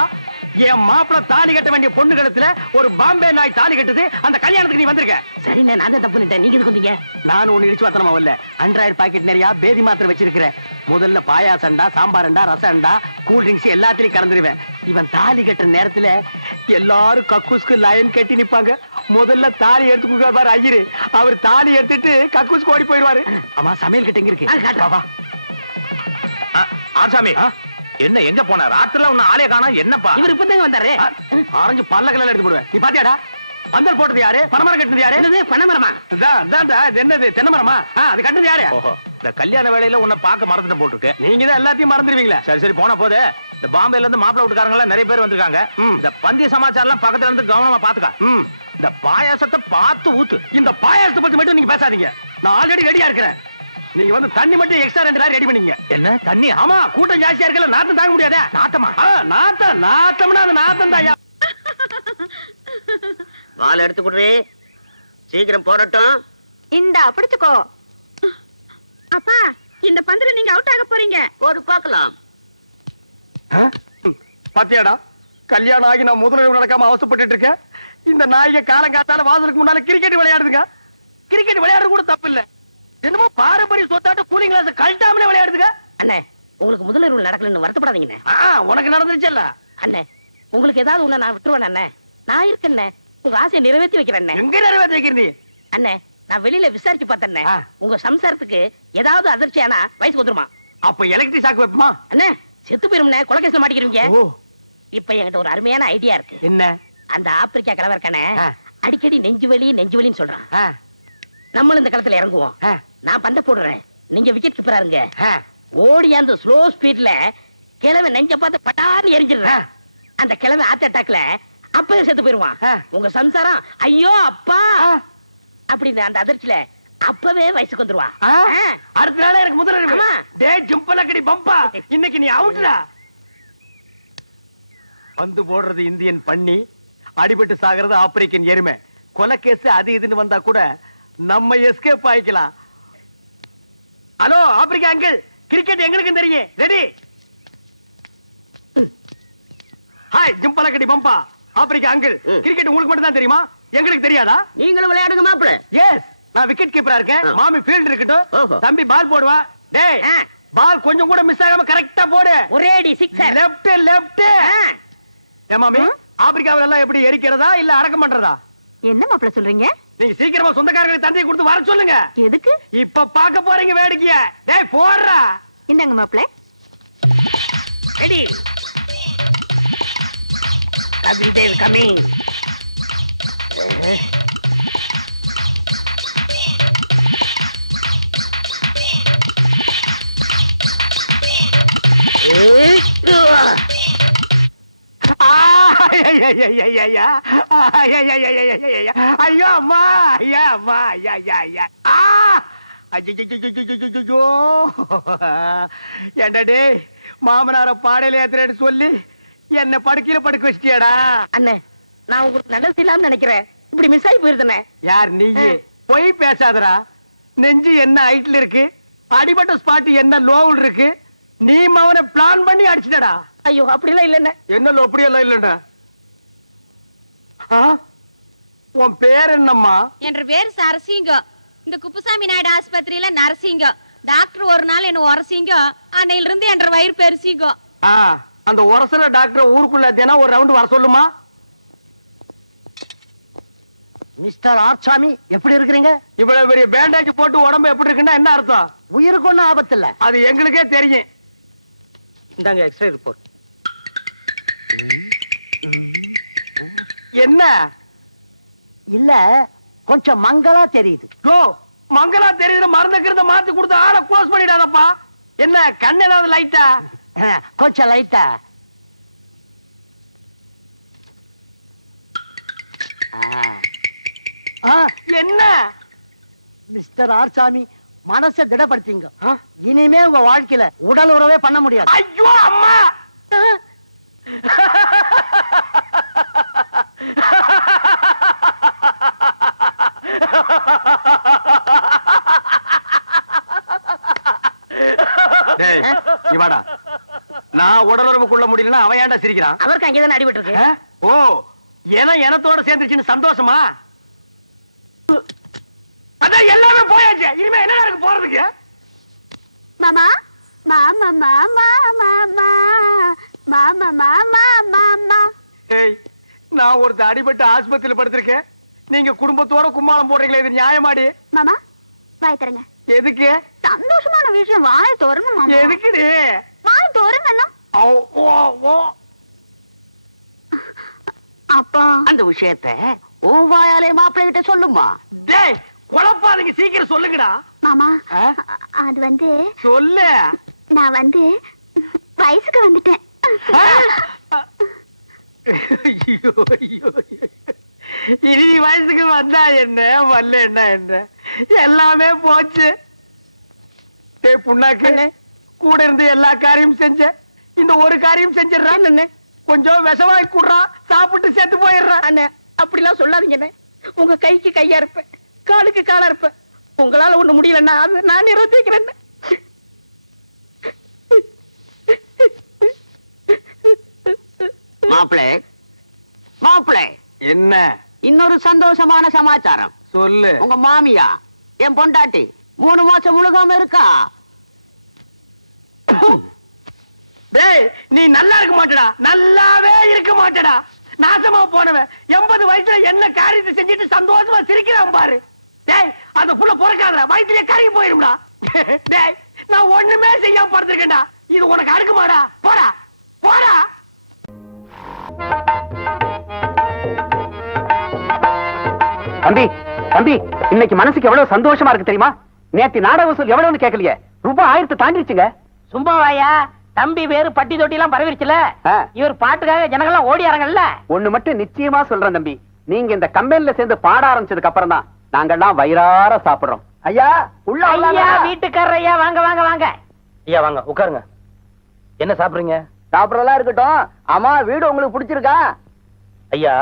என் மாப்பிள தாலி கட்ட வேண்டிய பொண்ணு கழுத்துல ஒரு பாம்பே நாய் தாலி கட்டுது. அந்த கல்யாணத்துக்கு நீ வந்திருக்க. சரிண்ணே, நான் தான் தப்பு பண்ணிட்டேன். நீங்க எதுக்கு வந்தீங்க? நான் ஒண்ணு இடிச்சு வாத்தனமா வரல. 100 பாக்கெட் நிறைய பேதி மாத்திரை வச்சிருக்கிறேன். முதல்ல பாயாசண்டா, சாம்பாரண்டா, ரசம்டா, கூல் ட்ரிங்க்ஸ் எல்லாத்திலையும் கலந்துருவேன். இவன் தாலி கட்டுற நேரத்துல எல்லாரும் கக்கூஸ்க்கு லைன் கட்டி நிப்பாங்க. முதல்ல தாலி எடுத்து பாரு ஐயரு. அவர் தாலி எடுத்துட்டு கக்கூஸ்க்கு ஓடி போயிடுவாரு. ஆமா, சமையல் கிட்ட எங்க இருக்கு? வா. ஆசாமி, என்ன எங்க போன? ராத்திரில உன்ன ஆளே காணோம். என்னப்பா? இவர் இப்பதாங்க வந்தாரு. ஆரஞ்சு பல்ல கல்ல எடுத்து போடுவேன். நீ பாத்தியாடா? பந்தல் போட்டது யாரு? பனமரம் கட்டினது யாரு? என்னது பனைமரமா? இது என்னது? தென்னை மரமா? அது கட்டினது யாரு? ஓஹோ, இந்த கல்யாண வேலையில உன்னை பார்க்க மறந்துட்டு போட்டுருக்கு. நீங்க தான் எல்லாத்தையும் மறந்துடுவீங்களா? சரி போன போது இந்த பாம்பேல இருந்து மாப்பிள்ளை வீட்டுக்காரங்க எல்லாம் நிறைய பேர் வந்திருக்காங்க. இந்த பந்திய சமாச்சாரம் எல்லாம் பக்கத்துல இருந்து கவனமா பாத்துக்க. இந்த பாயாசத்தை பார்த்து ஊத்து. இந்த பாயாசத்தை பத்தி மட்டும் நீங்க பேசாதீங்க. நான் ஆல்ரெடி ரெடியா இருக்கிறேன். நீங்க வந்து தண்ணி மட்டும் எக்ஸ்ட்ரா 2 லாரி ரெடி பண்ணீங்க. என்ன தண்ணி? ஆமா, கூட்டம் ஜாஸ்தியா இருக்கல, நாத்தம் தாங்க முடியாதே. நாத்தமா? நாத்தம்னா அது நாத்தம் தாயா. வால் எடுத்து குடுறே, சீக்கிரம் போடட்டும். இந்தா பிடிச்சுக்கோ. அப்பா, இந்த பந்துல நீங்க அவுட் ஆக போறீங்க. ஒரு பார்க்கலாம். பாத்தியாடா, கல்யாணம் ஆகி நான் முதலில் நடக்காம அவசப்பட்டு இருக்கேன். இந்த நாய்க காலங்காத்தால வாசலுக்கு முன்னால கிரிக்கெட் விளையாடுதுங்க. கிரிக்கெட் விளையாடுறது கூட தப்பு இல்ல. என்னமோ பாரம்பரிய சொத்தாட்ட கூலிங் கிளாஸ் கழட்டாமலே விளையாடுதுங்க. அண்ணே, உங்களுக்கு முதலிரவு நடக்கலன்னு வருத்தப்படாதீங்கண்ணே. உனக்கு நடந்துருச்சல்ல. அண்ணே, உங்களுக்கு ஏதாவது ஒண்ணு நான் விட்டுருவேன் அண்ணே. நான் இருக்கேன்னே, உங்க ஆசையை நிறைவேற்றி வைக்கிறேன். எங்க நிறைவேற்றி வைக்கிறீ? அண்ணே, நான் வெளியில விசாரிச்சு பார்த்தேன். உங்க சம்சாரத்துக்கு ஏதாவது அதிர்ச்சி ஆனா வயசுக்கு வந்துருமா? அப்ப எலக்ட்ரிக் ஷாக் வைப்போமா? அண்ணே, செத்து போயிரும்ண்ணே, கொலைகேஸ்ல மாட்டிக்கிறீங்க. இப்ப என்கிட்ட ஒரு அருமையான ஐடியா இருக்கு. என்ன? அந்த ஆப்பிரிக்கா கலவரக்கானே அடிக்கடி நெஞ்சு வலின்னு சொல்றான். நம்மளும் இந்த களத்துல இறங்குவோம். நான் பந்த போடுறேன், நீங்க விக்கெட் கீப்பரா இருங்க. ஓடி அந்த ஸ்லோ ஸ்பீட்ல கிழமை நெஞ்ச பார்த்து பட்டான்னு எரிஞ்சிடுறேன். அந்த கிழமை ஹார்ட் அட்டாக்ல அப்பவே செத்து போயிருவான். உங்க சம்சாரம் ஐயோ அப்பா அப்படின்னு அந்த அதிர்ச்சியில அப்பவே வயசுக்கு வந்துருவா. அடுத்த நாளே எனக்கு முதல்ல டே ஜம்பலக்கடி பம்பா, இன்னைக்கு நீ அவுட்டா. பந்து போடுறது இந்தியன் பண்ணி, அடிபட்டு சாகிறது ஆப்பிரிக்கன் எருமை. கொலைகேஸ் அது இதுன்னு வந்தா கூட நம்ம எஸ்கேப் ஆயிக்கலாம். ஹலோ ஆப்பிரிக்கா அங்கிள், கிரிக்கெட் எங்களுக்கு தெரியும். ரெடி? ஹாய் ஜம்பலக்கடி பம்பா. ஆப்பிரிக்கா அங்கிள், கிரிக்கெட் உங்களுக்கு மட்டும் தான் தெரியுமா? எங்களுக்கு தெரியாதா? நீங்களும் விளையாடுங்க மாப்பிள. எஸ், நான் விக்கெட் கீப்பரா இருக்கேன். மாமி ஃபீல்ட் இருக்கட்டும். தம்பி பால் போடுவா. டேய், பால் கொஞ்சம் கூட மிஸ் ஆகாம கரெக்டா போடு. ஒரேடி சிக்ஸர். லெஃப்ட். ஏ மாமி, ஆப்பிரிக்காவில எல்லாம் எப்படி எரிக்கிறதா இல்ல அடக்கம் பண்றதா? என்ன மாப்பிள சொல்றீங்க? நீங்க சீக்கிரமா சொந்தக்காரங்களுக்கு தந்தையை கொடுத்து வர சொல்லுங்க. எதுக்கு? இப்ப பாக்க போறீங்க வேடிக்கைய. டேய் போடுறா. இந்தாங்க மாப்பிள. ரெடி? கபில் தேவ் கமிங். ஐயோ அம்மா, ஐயா அம்மா, ஐயா. ஏண்டா டேய், மாமனார பாடையில ஏத்துறேன்னு சொல்லி என்ன படுக்கையில படுக்க வச்சிட்டியாடா? அண்ணே, நான் உங்களுக்கு நல்லது இல்லாம நினைக்கிறேன். இப்படி மிஸ் ஆகி போயிருந்தேனே. யார் நீ? போய் பேசாதடா. நெஞ்சு என்ன ஹைட்ல இருக்கு, அடிபட்ட ஸ்பாட் என்ன லோவில் இருக்கு. நீ அவனை பிளான் பண்ணி அடிச்சிட்டடா. ஐயோ, அப்படிலாம் இல்லைண்ணே. என்ன அப்படியெல்லாம் இல்லைண்டா. உன் பேர் என்னம்மா? என்ற பேர் சரசிங்கம். இந்த குப்புசாமி நாயுடு ஆஸ்பத்திரியில நரசிங்கம். டாக்டர் ஒரு நாள் என்ன உரசிங்க, அன்னையில இருந்து என்ற வயிறு பெருசிங்க. அந்த உரசுற டாக்டர் ஊருக்குள்ள தினா ஒரு ரவுண்ட் வர சொல்லுமா? மிஸ்டர் ஆர்சாமி, எப்படி இருக்கிறீங்க? இவ்வளவு பெரிய பேண்டேஜ் போட்டு உடம்பு எப்படி இருக்குன்னா என்ன அர்த்தம்? உயிருக்கு ஒண்ணும் ஆபத்து இல்ல. அது எங்களுக்கே தெரியும். இந்தாங்க எக்ஸ்ரே ரிப்போர்ட். என்ன இல்ல, கொஞ்சம் மங்களா தெரியுது. மங்களா தெரியுது. மருந்துக்கிறத மாத்தி கொடுத்து ஆளை க்ளோஸ் பண்ணிடாதப்பா. என்ன கண் ஏதாவது லைட்டா? கொஞ்சம் லைட்டா. என்ன மிஸ்டர் ஆர்சாமி, மனசை திடப்படுத்திங்க. இனிமே உங்க வாழ்க்கையில உடல் உறவே பண்ண முடியாது. ஐயோ அம்மா! இவாடா, நான் உடலுறவுக்குள்ள முடியலன்னா அவன் ஏன்டா சிரிக்கிறான்? அவருக்கு அங்கேதான் அடிபட்டு இருக்கு. ஓ, எனத்தோட சேர்ந்துருச்சுன்னு சந்தோஷமா? அதான் எல்லாமே போயாச்சு. இனிமே என்ன இருக்கு போறதுக்கு? மாமா மாமா மாமா மாமா மாமா மாமா மாமா. ஏய், நான் ஒருத்த அடிபட்டு ஆஸ்பத்திரியில படுத்திருக்கேன். நீங்க குடும்பத்தோட கும்மாளம் போடுறீங்களே, இது நியாயமாடி? மாமா வாய் தரங்க. எதுக்கு? சந்தோஷமான விஷயம், வாய் தோறணும் மாமா. எதுக்குடி? வாய் தோறணும். அப்பா, அந்த விஷயத்தை ஓவாயாலே மாப்பிள்ளை கிட்ட சொல்லுமா. டேய், குழப்பாதீங்க, சீக்கிரம் சொல்லுங்கடா. மாமா அது வந்து சொல்லு. நான் வந்து வயசுக்கு வந்துட்டேன். ஐயோ, ஐயோ, ஐயோ. இனி வயசுக்கு வந்தா என்ன, வரல என்ன, எல்லாமே போச்சு. டேய் புண்ணாக்கு, கூட இருந்து எல்லா காரியம் செஞ்ச, இந்த ஒரு காரியம் செஞ்சிடறான். கொஞ்சம் விஷவாய் கூடுறா, சாப்பிட்டு செத்து போயிடுறான். அண்ணே, அப்படிலாம் சொல்லாதீங்க. உங்க கைக்கு கையா இருப்பேன், காலுக்கு காலா இருப்பேன். உங்களால ஒண்ணு முடியலன்னா அது நான் நிரூபிக்கிறேன். மாப்பிள்ளை என்ன? இன்னொரு சந்தோஷமான சமாச்சாரம் சொல்லு. உங்க மாமியா என் பொண்டாட்டி 3 மாசம் முழுகாம இருக்கா. டேய், நீ நல்லா இருக்க மாட்டடா, நல்லாவே இருக்க மாட்டடா. நாசமா போனவன் 80 வயசுல என்ன காரியத்தை செஞ்சுட்டு சந்தோஷமா சிரிக்கிறான் பாரு. டேய், அந்த புள்ள பொறக்காதடா, வயிற்றுலயே கருகி போயிரும்டா. டேய், நான் ஒண்ணுமே செய்யாம படுத்திருக்கேன்டா. இது உனக்கு அடுக்குமாடா? போடா போடா. தம்பி தம்பி, இன்னைக்கு மனசுக்கு எவ்வளவு சந்தோஷமா இருக்கு தெரியுமா? நேத்து நாடக வசூல் எவ்வளவுன்னு கேட்கலையே, ரூபாய் 1000 தாண்டிடுச்சுங்க. சும்மாவாயா? தம்பி வேறு பட்டி தொட்டி எல்லாம் பரவிருச்சுல. இவர் பாட்டுக்காக ஜனங்கள்லாம் ஓடியாரங்கல்ல. ஒண்ணு மட்டும் நிச்சயமா சொல்றேன் தம்பி, நீங்க இந்த கம்பெனில சேர்ந்து பாட ஆரம்பிச்சதுக்கு அப்புறம் தான் நாங்கெல்லாம் வயிறார சாப்பிடுறோம். ஐயா உள்ள ஐயா, வீட்டுக்காரர் ஐயா, வாங்க வாங்க வாங்க. ஐயா வாங்க உட்காருங்க. என்ன சாப்பிடுறீங்க? சாப்பிடறதெல்லாம் இருக்கட்டும். ஆமா, வீடு உங்களுக்கு பிடிச்சிருக்கா? ஐயா,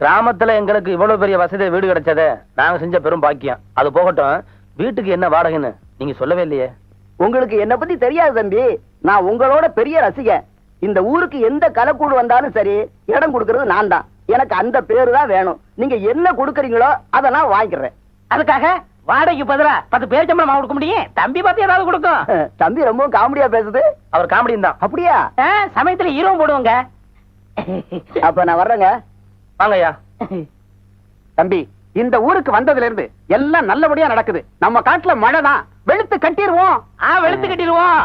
கிராமத்துல எங்களுக்கு இவ்வளவு பெரிய வசதி வீடு கிடைச்சதே நாங்க செஞ்ச பெரும் பாக்கியம். அது போகட்டும், வீட்டுக்கு என்ன வாடகைன்னு நீங்க சொல்லவே இல்லையே. உங்களுக்கு என்ன பத்தி தெரியாது தம்பி, நான் உங்களோட பெரிய ரசிகன். இந்த ஊருக்கு எந்த கலக்கூடு வந்தாலும் சரி, இடம் கொடுக்கறது நான் தான். எனக்கு அந்த பேரு தான் வேணும். நீங்க என்ன கொடுக்கறீங்களோ அதை நான் வாங்கிக்கிறேன். அதுக்காக வாடகைக்கு பதிலா 10 பேர் சம்பளம் கொடுக்க முடியும். தம்பி பார்த்து ஏதாவது கொடுக்கும். தம்பி ரொம்ப காமெடியா பேசுது. அவர் காமெடியும் தான். அப்படியா? சமயத்துல ஹீரோ போடுவோங்க. அப்ப நான் வர்றேங்க. வாங்க ஐயா. தம்பி, இந்த ஊருக்கு வந்ததுல இருந்து எல்லாம் நல்லபடியா நடக்குது. நம்ம காட்டுல மழை தான், வெளுத்து கட்டிடுவோம். வெளுத்து கட்டிடுவோம்.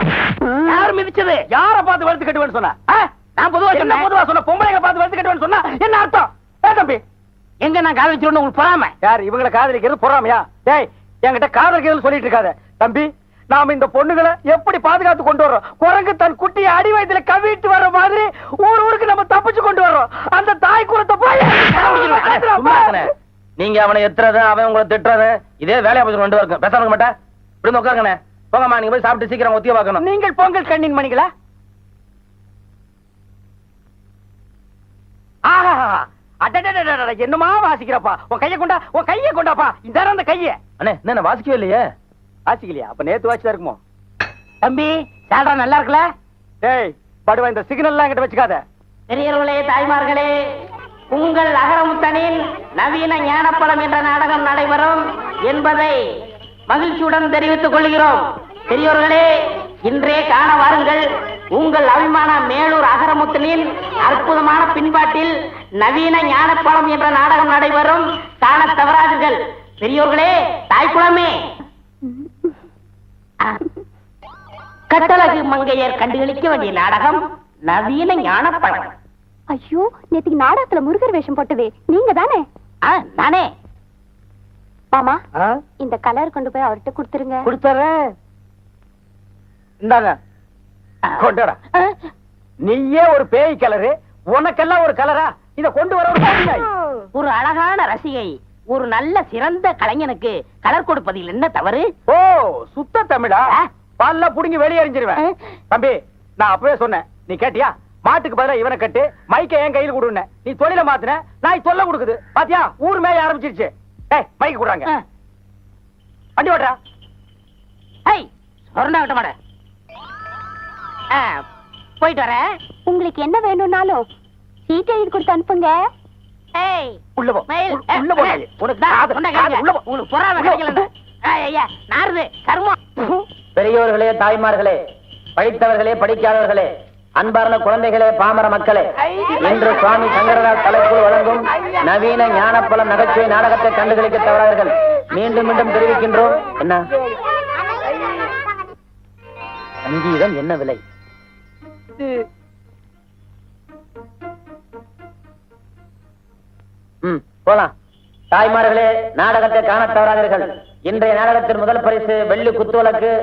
யார் மிதிச்சது? யார பார்த்து வெளுத்து கட்டுவேன்னு சொன்ன? நான் பொதுவா சொன்னேன். பொதுவா சொன்ன பொம்பளைங்க பார்த்து வெளுத்து கட்டுவேன்னு சொன்னா என்ன அர்த்தம்? தம்பி, எங்க நான் காதலிச்சிருந்தேன் உங்களுக்கு பொறாம? யார் இவங்களை காதலிக்கிறது பொறாமையா? டேய், என்கிட்ட காதலிக்கிறது சொல்லிட்டு இருக்காத. தம்பி, நாம இந்த பொண்ணுகளை எப்படி பாதுகாத்து கொண்டு வர்றோம்? குரங்கு தன் குட்டியை அடி வயதுல கவிட்டு வர்ற மாதிரி ஊருக்கு நம்ம தப்பிச்சு கொண்டு வர்றோம். அந்த தாய் குலத்தை போய் சும்மா இருங்கண்ணே. நீங்க அவனை எத்துறது, அவன் உங்களை திட்டுறது, இதே வேலையா போச்சு 2 பேருக்கும். பேசாம மாட்டேன். இப்படி உட்காருங்கண்ணே. போங்கம்மா, நீங்க போய் சாப்பிட்டு சீக்கிரம் ஒத்திய பார்க்கணும். நீங்கள் பொங்கல் கண்ணின் மணிகளா? என்னமா வாசிக்கிறப்பா? உன் கையை கொண்டா, உன் கையை கொண்டாப்பா. இந்த அந்த கைய அண்ணே, என்ன வாசிக்கவே இல்லையே? வாசிக்கலையா? அப்ப நேத்து வாசிதான் இருக்குமோ? தம்பி, சால்ரா நல்லா இருக்குல்ல? டேய், படுவா, இந்த சிக்னல் எல்லாம் கிட்ட வச்சுக்காத. பெரியவர்களே, தாய்மார்களே, உங்கள் அகரமுத்தனில் நவீன ஞானப்பழம் என்ற நாடகம் நடைபெறும் என்பதை மகிழ்ச்சியுடன் தெரிவித்துக் கொள்கிறோம். பெரியோர்களே, இன்றே காண வாருங்கள். உங்கள் அபிமான மேலூர் அகரமுத்தனில் அற்புதமான பின்பாட்டில் நவீன ஞானப்பழம் என்ற நாடகம் நடைபெறும். காண தவறாதீர்கள். பெரியோர்களே, தாய்க்குளமே, கட்டழகு மங்கையர் கண்டுகளிக்க வேண்டிய நாடகம் நவீன ஞானப்பழம். ஐயோ, நேத்துக்கு நாடகத்துல முருகர் வேஷம் போட்டதே நீங்க தானே? நானே. மாமா, இந்த கலர் கொண்டு போய் அவர்கிட்ட கொடுத்துருங்க. கொடுத்துறேன். இந்தாங்க கொண்டுடா. நீயே ஒரு பேய் கலரு, உனக்கெல்லாம் ஒரு கலரா? இத கொண்டு வர ஒரு பாவியாய். ஒரு அழகான ரசிகை ஒரு நல்ல சிறந்த கலைஞனுக்கு கலர் கொடுப்பதில் என்ன தவறு? ஓ, சுத்த தமிழா? பால்ல புடுங்கி வெளியே எறிஞ்சிருவேன். தம்பி, நான் அப்பவே சொன்னேன், நீ கேட்டியா? மாட்டுக்கு பதிலா இவனை கட்டு, மைக்க என் கையில் கொடுன. நீ தொழில மாத்தின, நாய் தொல்லை கொடுக்குது. பாத்தியா, ஊர் மேய ஆரம்பிச்சிருச்சு. ஏய், மைக்கு கொடுறாங்க. வண்டி ஓட்டுறா. ஏய், சொரணா விட்ட மாட. போயிட்டு வரேன். உங்களுக்கு என்ன வேணும்னாலும் சீட் எழுதி கொடுத்து அனுப்புங்க. ஏய், உள்ள போ. மயில், உள்ள போ. உனக்கு தான் சொன்ன கேளுங்க. உள்ள போ. உங்களுக்கு பொறாம கிடைக்கல. ஐயா, நாருது கர்மம். பெரியோர்களே, தாய்மார்களே, படித்தவர்களே, படிக்காதவர்களே, அன்பார்ந்த குழந்தைகளே, பாமர மக்களே, இன்று சுவாமி சங்கரதாஸ் தலைக்குழு வழங்கும் நவீன ஞானப்பழம் நகைச்சுவை நாடகத்தை கண்டுகளிக்க தவறார்கள். மீண்டும் மீண்டும் தெரிவிக்கின்றோம். என்ன சங்கீதம் என்ன விலை? போலாம். தாய்மார்களே, நாடகத்தை காண தவறாதீர்கள். இன்றைய நாடகத்தின் முதல் பரிசு வெள்ளி குத்துவிளக்கு,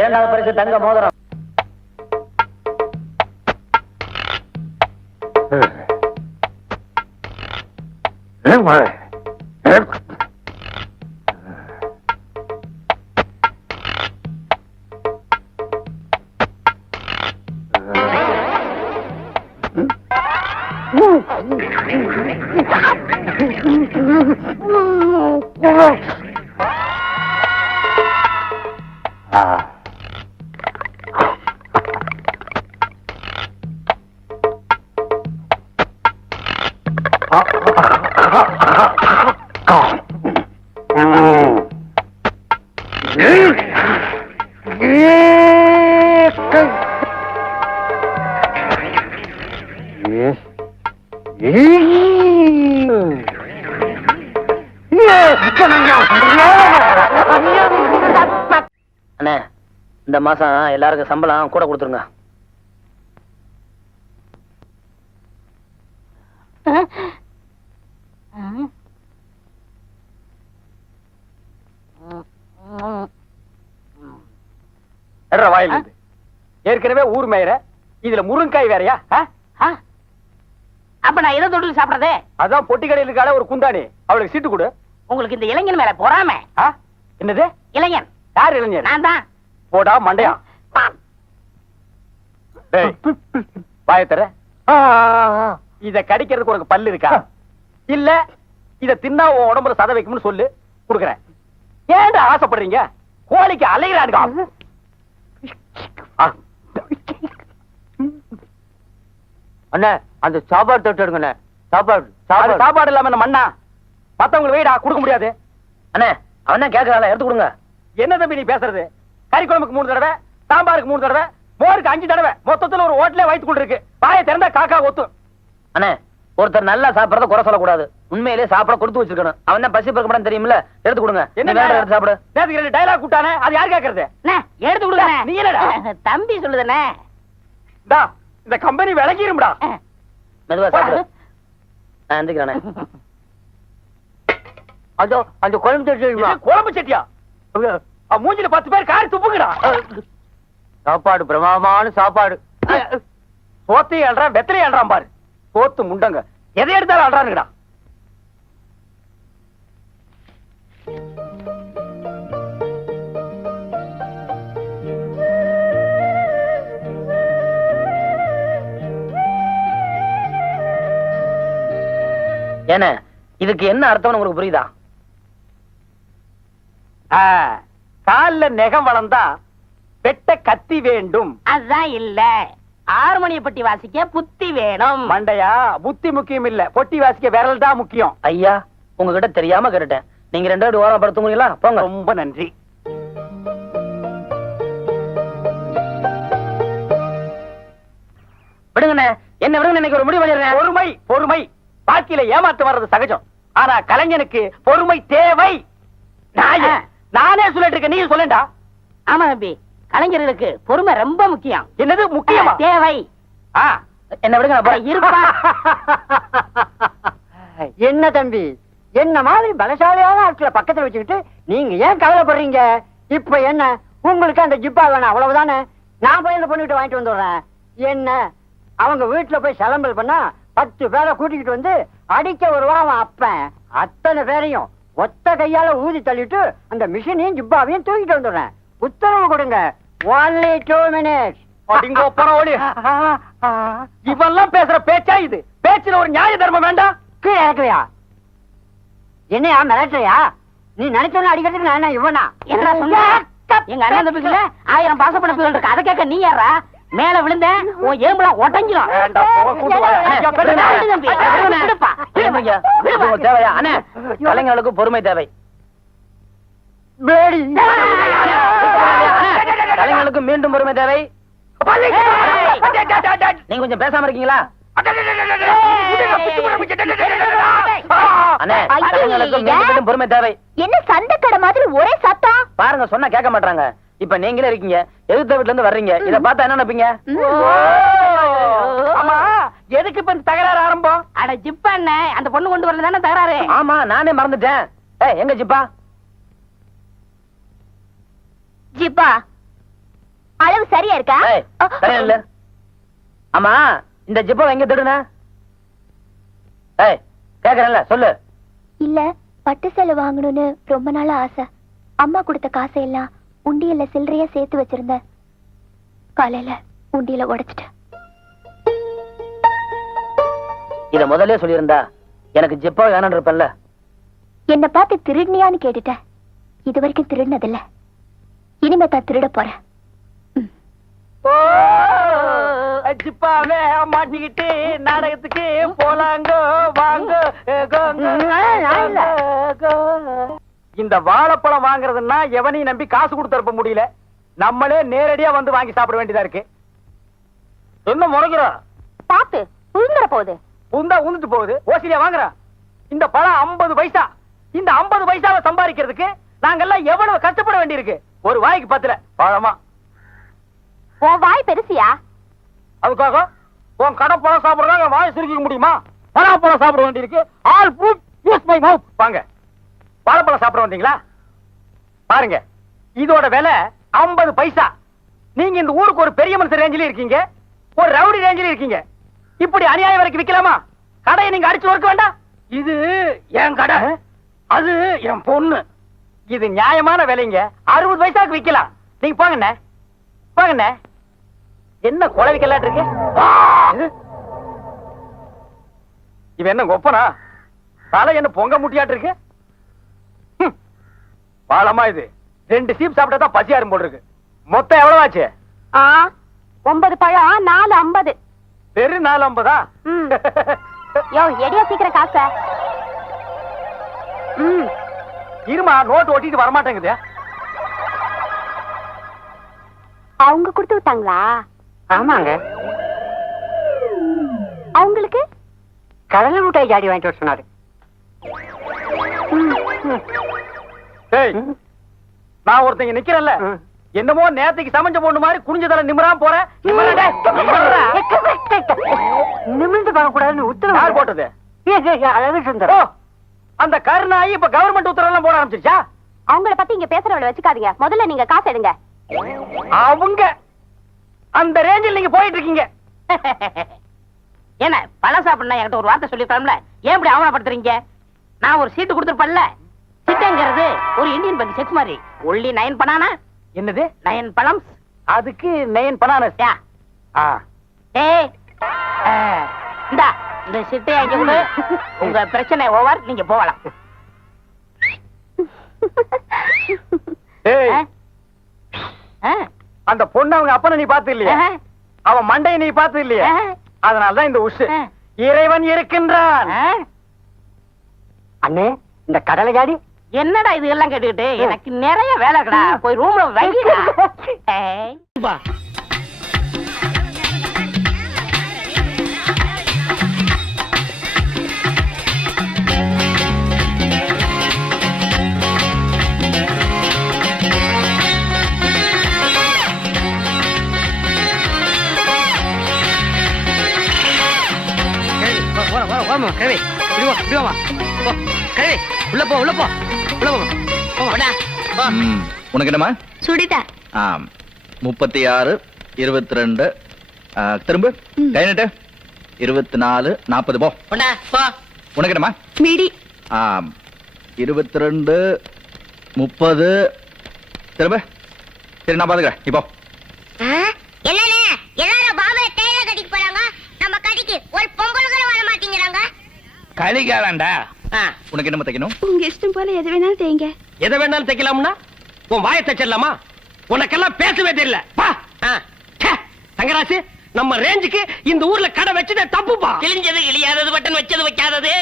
இரண்டாவது பரிசு தங்க மோதிரம். அண்ணே, இந்த மாசம் எல்லாருக்கும் சம்பளம் கூட கொடுத்துருங்க. வாயில் ஏற்கனவே ஊர் மேயற, இதுல முருங்காய் வேறையா? அப்ப நான் எதை தொட்டில் சாப்பிடறதே? அதான் பொட்டி கடையில் இருக்காளே ஒரு குந்தாணி, அவளுக்கு சீட்டு கொடு. உங்களுக்கு இந்த இளைஞன் மேல பொறாம. என்னது இளைஞன்? யார் இளைஞர்? நான் தான். போடா மண்டையா. வாய தர. இத கடிக்கிறதுக்கு உனக்கு பல்லு இருக்கா? இல்ல இத தின்னா உன் உடம்புல சத வைக்கும்னு சொல்லு, குடுக்குறேன். ஏன்டா ஆசைப்படுறீங்க? கோழிக்கு அலைகிறானுங்க. அண்ணா, அந்த சாப்பாடு தொட்டு எடுங்க. சாப்பாடு சாப்பாடு இல்லாம என்ன மண்ணா? மத்தவங்களுக்கு வெயிடா கொடுக்க முடியாது. அண்ணே, அவன் தான் கேட்கறான், எடுத்து கொடுங்க. என்ன தம்பி நீ பேசுறது? கறி குழம்புக்கு 3 தடவை, சாம்பாருக்கு 3 தடவை, மோருக்கு 5 தடவை, மொத்தத்துல ஒரு ஹோட்டலே வைத்து கொண்டு இருக்கு. வாயை திறந்தா காக்கா ஒத்தும். அண்ணே, ஒருத்தர் நல்லா சாப்பிடறத குறை சொல்லக்கூடாது. உண்மையிலே சாப்பிட கொடுத்து வச்சிருக்கணும். அவன் தான் பசி பறக்க தெரியுமில்ல, எடுத்து கொடுங்க. என்ன எடுத்து சாப்பிடு. நேத்துக்கு 2 டயலாக் கூட்டானே, அது யார் கேக்குறது? எடுத்து கொடுங்க. நீ என்னடா தம்பி சொல்லுதுண்ணே. இந்த கம்பெனி விளக்கிரும்டா. மெதுவா சாப்பிடு. நான் எந்திரிக்கிறேனே. அதோ அந்த குழம்பு சட்டி. குழம்பு சட்டியா? மூஞ்சில 10 பேர் காரி துப்புங்கடா. சாப்பாடு பிரமாதமான சாப்பாடு. சோத்தையும் அல்றான், வெத்தலையும் அல்றான் பாரு. சோத்து முண்டங்க எதை எடுத்தாலும் அல்றானுங்கடா. ஏன இதுக்கு என்ன அர்த்தம்னு உங்களுக்கு புரியுதா? கால்ல நெகம் வளர்ந்தா வெட்ட கத்தி வேண்டும். அதுதான் இல்ல. ஹார்மோனிய பட்டி வாசிக்க புத்தி வேணும். மண்டையா, புத்தி முக்கியம் இல்ல, பொட்டி வாசிக்க விரல் தான் முக்கியம். ஐயா, உங்ககிட்ட தெரியாம கேட்டுட்டேன். நீங்க 2 பேரும் ஓரம் படுத்துங்களா? போங்க. ரொம்ப நன்றி. விடுங்கண்ணே, என்ன விடுங்க, இன்னைக்கு ஒரு முடிவு பண்ணிடுறேன். பொறுமை பொறுமை. வாழ்க்கையில ஏமாத்து வர்றது சகஜம். ஆனா கலைஞனுக்கு பொறுமை தேவை. நானே சொல்லிட்டு இருக்கேன், நீ சொல்லண்டா. ஆமா தம்பி, கலைஞர்களுக்கு பொறுமை ரொம்ப முக்கியம். என்னது முக்கியமா? தேவை. ஆ, என்ன விடுங்க, நான் போறேன். இருப்பா. என்ன தம்பி, என்ன மாதிரி பலசாலியான ஆட்களை பக்கத்துல வச்சுக்கிட்டு நீங்க ஏன் கவலைப்படுறீங்க? இப்ப என்ன உங்களுக்கு அந்த ஜிப்பா வேணும் அவ்வளவுதானே? நான் போய் அந்த பொண்ணுகிட்ட வாங்கிட்டு வந்துடுறேன். என்ன அவங்க வீட்டுல போய் சலம்பல் பண்ணா 10 பேரை கூட்டிக்கிட்டு வந்து அடிக்க வருவான் அப்பன். அத்தனை பேரையும் ஒத்த கையால ஊதி தள்ளிட்டு அந்த மிஷினையும் ஜிப்பாவையும் தூக்கிட்டு வந்துடுறேன். உத்தரவு கொடுங்க. only 2 minutes. அடிங்கோ பரவாயில்லை. இவெல்லாம் பேசுற பேச்சா இது? பேச்சுல ஒரு நியாய தர்மம் வேண்டாம்? கீழே இறக்குறியா? என்னையா மிரட்டுறியா? நீ நினைச்சோன்னு அடிக்கிறதுக்கு நான் என்ன இவனா? என்ன சொல்ற? எங்க அண்ணன் தம்பிக்குள்ள 1000 பாசப்படப்புகள் இருக்கு. அதை கேட்க நீ யாரா? மேல விழுந்த உன் எலும்புலாம் உடைஞ்சிரும். வேண்டாம், போக, கூட்டு வா. ஐயா, பெருசா. விடுப்பா. தேவையா அண்ணே? கலைஞர்களுக்கு பொறுமை தேவை. பேடி. கலைஞர்களுக்கு மீண்டும் பொறுமை தேவை. நீங்க கொஞ்சம் பேசாம இருக்கீங்களா? அண்ணே, கலைஞர்களுக்கு மீண்டும் பொறுமை தேவை. என்ன சண்டைக்கடை மாதிரி ஒரே சத்தம்? பாருங்க, சொன்னா கேட்க மாட்டாங்க. இப்ப நீங்களே இருக்கீங்க, எதிர்த்த வீட்டுல இருந்து வர்றீங்க. இத பார்த்தா என்ன நினைப்பீங்க? ஆமா, எதுக்கு இப்ப இந்த தகராறு ஆரம்பம்? அட ஜிப்பா அண்ணே, அந்த பொண்ணு கொண்டு வரல தானே தகராறு. ஆமா, நானே மறந்துட்டேன். எங்க ஜிப்பா? ஜிப்பா அளவு சரியா இருக்கா? சரியா இல்ல. ஆமா, இந்த ஜிப்பா எங்க தேடுன? கேக்குறேன்ல, சொல்லு. இல்ல, பட்டு சேலை வாங்கணும்னு ரொம்ப நாளா ஆசை. அம்மா கொடுத்த காசையெல்லாம் உண்டியல்ல சில்லறையா சேர்த்து வச்சிருந்தேன். காலையில உண்டியல உடைச்சிட்டேன். இத முதல்ல சொல்லியிருந்தா எனக்கு ஜிப்பா வேணான்னு இருப்பேன்ல. என்ன பார்த்து திருடினியான்னு கேட்டுட்டேன். இது வரைக்கும் திருடினதில்ல. இனிமே தான் திருட போறேன். ஜிப்பாவே மாட்டிக்கிட்டு நாடகத்துக்கு போலாங்க வாங்க. இந்த வாழைப்பழம் வாங்குறதுன்னா எவனையும் நம்பி காசு கொடுத்து முடியல. நம்மளே நேரடியா வந்து வாங்கி சாப்பிட வேண்டியதா இருக்கு. என்ன முறைக்கிறோம்? பாத்து உழுந்துற போகுது. உந்தா உந்துட்டு போகுது. ஓசிலியா வாங்குற இந்த பழம் 50 பைசா. இந்த 50 பைசாவை சம்பாதிக்கிறதுக்கு நாங்கெல்லாம் எவ்வளவு கஷ்டப்பட வேண்டியிருக்கு. ஒரு வாய்க்கு 10 பழமா. உன் வாய் பெருசியா? அதுக்காக உன் கடை பழம் சாப்பிடுறாங்க வாய் சுருக்கிக்க முடியுமா? பழம் சாப்பிட வேண்டியிருக்கு. All food use my mouth. வாங்க, வாழைப்பழம் சாப்பிட வந்தீங்களா? பாருங்க, இதோட விலை 50 பைசா. நீங்க இந்த ஊருக்கு ஒரு பெரிய மனுஷன் ரேஞ்சில இருக்கீங்க, ஒரு ரவுடி ரேஞ்சில இருக்கீங்க. இப்படி அநியாயம் வரைக்கும் விக்கலாமா? கடையை நீங்க அடிச்சு வர்க்க வேண்டாம். இது என் கடை, அது என் பொண்ணு. இது நியாயமான விலைங்க. 60 பைசாக்கு விக்கலாம். நீங்க போங்கண்ணே, போங்கண்ணே. என்ன கொலை விக்கலாட்டு இருக்கு? இவன் என்ன கொப்பனா? தலை என்ன பொங்க முட்டியாட்டு இருக்கு? பாலமா இது 2 சீப் சாப்பிட்டா தான் பசியாரும் போல் இருக்கு. மொத்தம் எவ்வளவு ஆச்சு? 9 பழம் 4.50. பெரு 4.50. யோ, எடியா சீக்கிரம் காசை. இருமா, நோட்டு ஒட்டிட்டு வரமாட்டேங்குது. அவங்க கொடுத்து விட்டாங்களா? ஆமாங்க, அவங்களுக்கு கடலை மிட்டாய் ஜாடி வாங்கிட்டு வர சொன்னாரு. டேய், நான் ஒருத்தங்க நிக்கிறேன்ல, என்னமோ நேத்துக்கு சமைஞ்ச பொண்ணு மாதிரி குனிஞ்சதல நிமிராம போறேன். நிமிர்ந்து பார்க்க கூடாதுன்னு யார் உத்தரவு போட்டது? அழகு ஓ, சுந்தரம். அந்த கருணாயி இப்ப கவர்மெண்ட் உத்தரவு எல்லாம் போட ஆரம்பிச்சிருச்சா? அவங்கள பத்தி இங்க பேசுறவள வச்சுக்காதீங்க. முதல்ல நீங்க காசு எடுங்க. அவங்க அந்த ரேஞ்சில் நீங்க போயிட்டு இருக்கீங்க. என்ன பழம் சாப்பிடணும் என்கிட்ட ஒரு வார்த்தை சொல்லிருக்கலாம்ல? ஏன் இப்படி அவமானப்படுத்துறீங்க? நான் ஒரு சீட்டு கொடுத்துருப்பேன்ல. சிட்டைங்கிறது ஒரு இந்தியன் பேங்க் செக் மாதிரி. Only 9 banana. என்னது 9 பழம். அதுக்கு 9 பனானஸ். ஏய், இந்தா இந்த சிட்டை அங்க கொடு. உங்க பிரச்சனை ஓவர், நீங்க போகலாம். ஏய், அந்த பொண்ணு அவங்க அப்பனை நீ பாத்து இல்லையா? அவன் மண்டையை நீ பார்த்தது இல்லையா? அதனாலதான் இந்த உஷு. இறைவன் இருக்கின்றான். அண்ணே இந்த கடலை காடி என்னடா இது எல்லாம் கேட்டுக்கிட்டு எனக்கு நிறைய வேலை இருக்கடா. போய் ரூம்ல வைடா. உனக்கு என்னமா? சுடிதா. 36, 22, திரும்ப கை நீட்டு. 24, 40 போ. உனக்கு என்னமா? மிடி. 22, 30 திரும்ப. சரி நான் பாத்துக்கிறேன். இப்போ என்னண்ணே எல்லாரும் பாபா டேலர் கட்டிக்கு போறாங்க, நம்ம கடைக்கு ஒரு பொங்கலுக்கு வர மாட்டேங்கிறாங்க. கலிகாலண்டா. உனக்கு என்ன தைக்கணும்? உங்க இஷ்டம் போல எது வேணாலும் தேங்க. எதை வேணாலும் தைக்கலாம்னா உன் வாயை தைச்சிடலாமா? உனக்கெல்லாம் பேசவே தெரியல. பா. ச்சே, தங்கராசு நம்ம ரேஞ்சுக்கு இந்த ஊர்ல கடை வச்சதே தப்புப்பா. கிழிஞ்சது கிழியாதது, பட்டன் வச்சது வைக்காதது.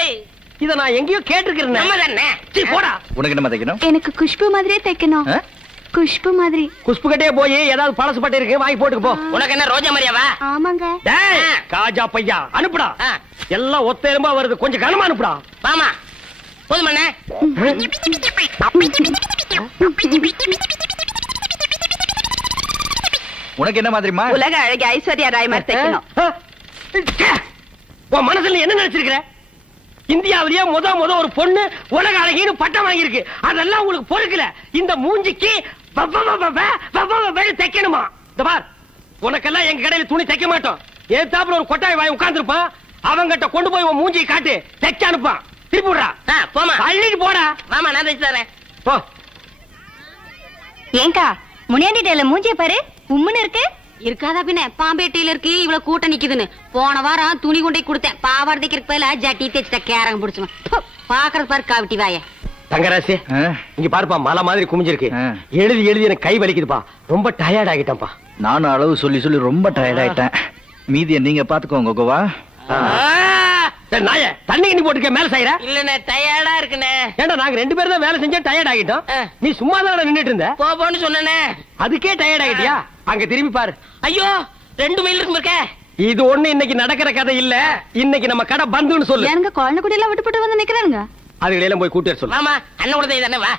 இத நான் எங்கேயோ கேட்டிருக்கிறேன். நம்ம தானே. சீ, போடா. உனக்கு என்ன தைக்கணும்? எனக்கு குஷ்பு மாதிரியே தைக்கணும். குஷ்பு மாதிரி. குஷ்பு கட்டே போய் ஏதாவது பழசு பட்டு இருக்கு வாங்கி போட்டுக்கு போ. உனக்கு என்ன ரோஜா மரியாவா? ஆமாங்க. டேய் காஜா பையா அனுப்புடா. எல்லாம் ஒத்த எலும்பா வருது, கொஞ்சம் கனமா அனுப்புடா. மாமா போதுமண்ணே. உனக்கு என்ன மாதிரிமா? உலக அழகி ஐஸ்வர்யா ராய் மாதிரி தைக்கணும். ச்சே, உன் மனசுல என்ன நினைச்சிருக்கிற? இந்தியாவிலேயே முத ஒரு பொண்ணு உலக அழகின்னு பட்டம் வாங்கியிருக்கு. அதெல்லாம் உங்களுக்கு பொறுக்கல. இந்த மூஞ்சிக்கு தைக்கணுமா? இந்த பார், உனக்கெல்லாம் எங்க கடையில துணி தைக்க மாட்டோம். ஏத்தாப்புல ஒரு கொட்டாய் வாய் உட்கார்ந்துருப்பான். அவங்கிட்ட கொண்டு போய் உன் மூஞ்சியை காட்டு, தைக்க அனுப்பான். திருப்பி விடுறா. போமா அள்ளிட்டு போடா. மாமா நான் தைச்சு தரேன். போ. ஏங்கா முனியாண்டி டேல மூஞ்சிய பாரு, உம்முன்னு இருக்கு. இருக்காதா பின்ன, பாம்பேட்டையில இருக்கு இவ்வளவு கூட்டம் நிக்குதுன்னு. போன வாரம் துணி கொண்டே கொடுத்தேன், பாவாடை தைக்கிறதுக்கு பதிலா ஜட்டி தேய்ச்சிட்ட கேரங்க பிடிச்சுமா. பாக்குறது பாரு காவிட்டி வாய. தங்கராசி இங்க பாருப்பா, மலை மாதிரி குமிஞ்சிருக்கு. எழுதி எழுதி எனக்கு கை வலிக்குதுப்பா. ரொம்ப டயர்ட் ஆகிட்டேன்ப்பா. நானும் அளவு சொல்லி சொல்லி ரொம்ப டயர்ட் ஆயிட்டேன். மீதியை நீங்க பாத்துக்கோங்க கோவா. நாய தண்ணி கிண்ணி போட்டுக்க மேல செய்யற. இல்லண்ணே டயர்டா இருக்குண்ணே. ஏண்டா நாங்க 2 பேரும் தான் வேலை செஞ்சா டயர்ட் ஆகிட்டோம். நீ சும்மா தான் நின்னுட்டு இருந்த. போன்னு சொன்னனே. அதுக்கே டயர்ட் ஆகிட்டியா? அங்க திரும்பி பாரு. ஐயோ 2 மைல் இருக்கு இருக்க. இது ஒண்ணு இன்னைக்கு நடக்கிற கதை இல்ல. இன்னைக்கு நம்ம கடை பந்துன்னு சொல்லு. எனக்கு குழந்தை குட்டி எல்லாம் விட்டு வந்து நிக்கிறாங்க. அதுகளெல்லாம் போய் கூட்டி வர சொல்லு. மாமா அண்ணன் கூட தானே வா.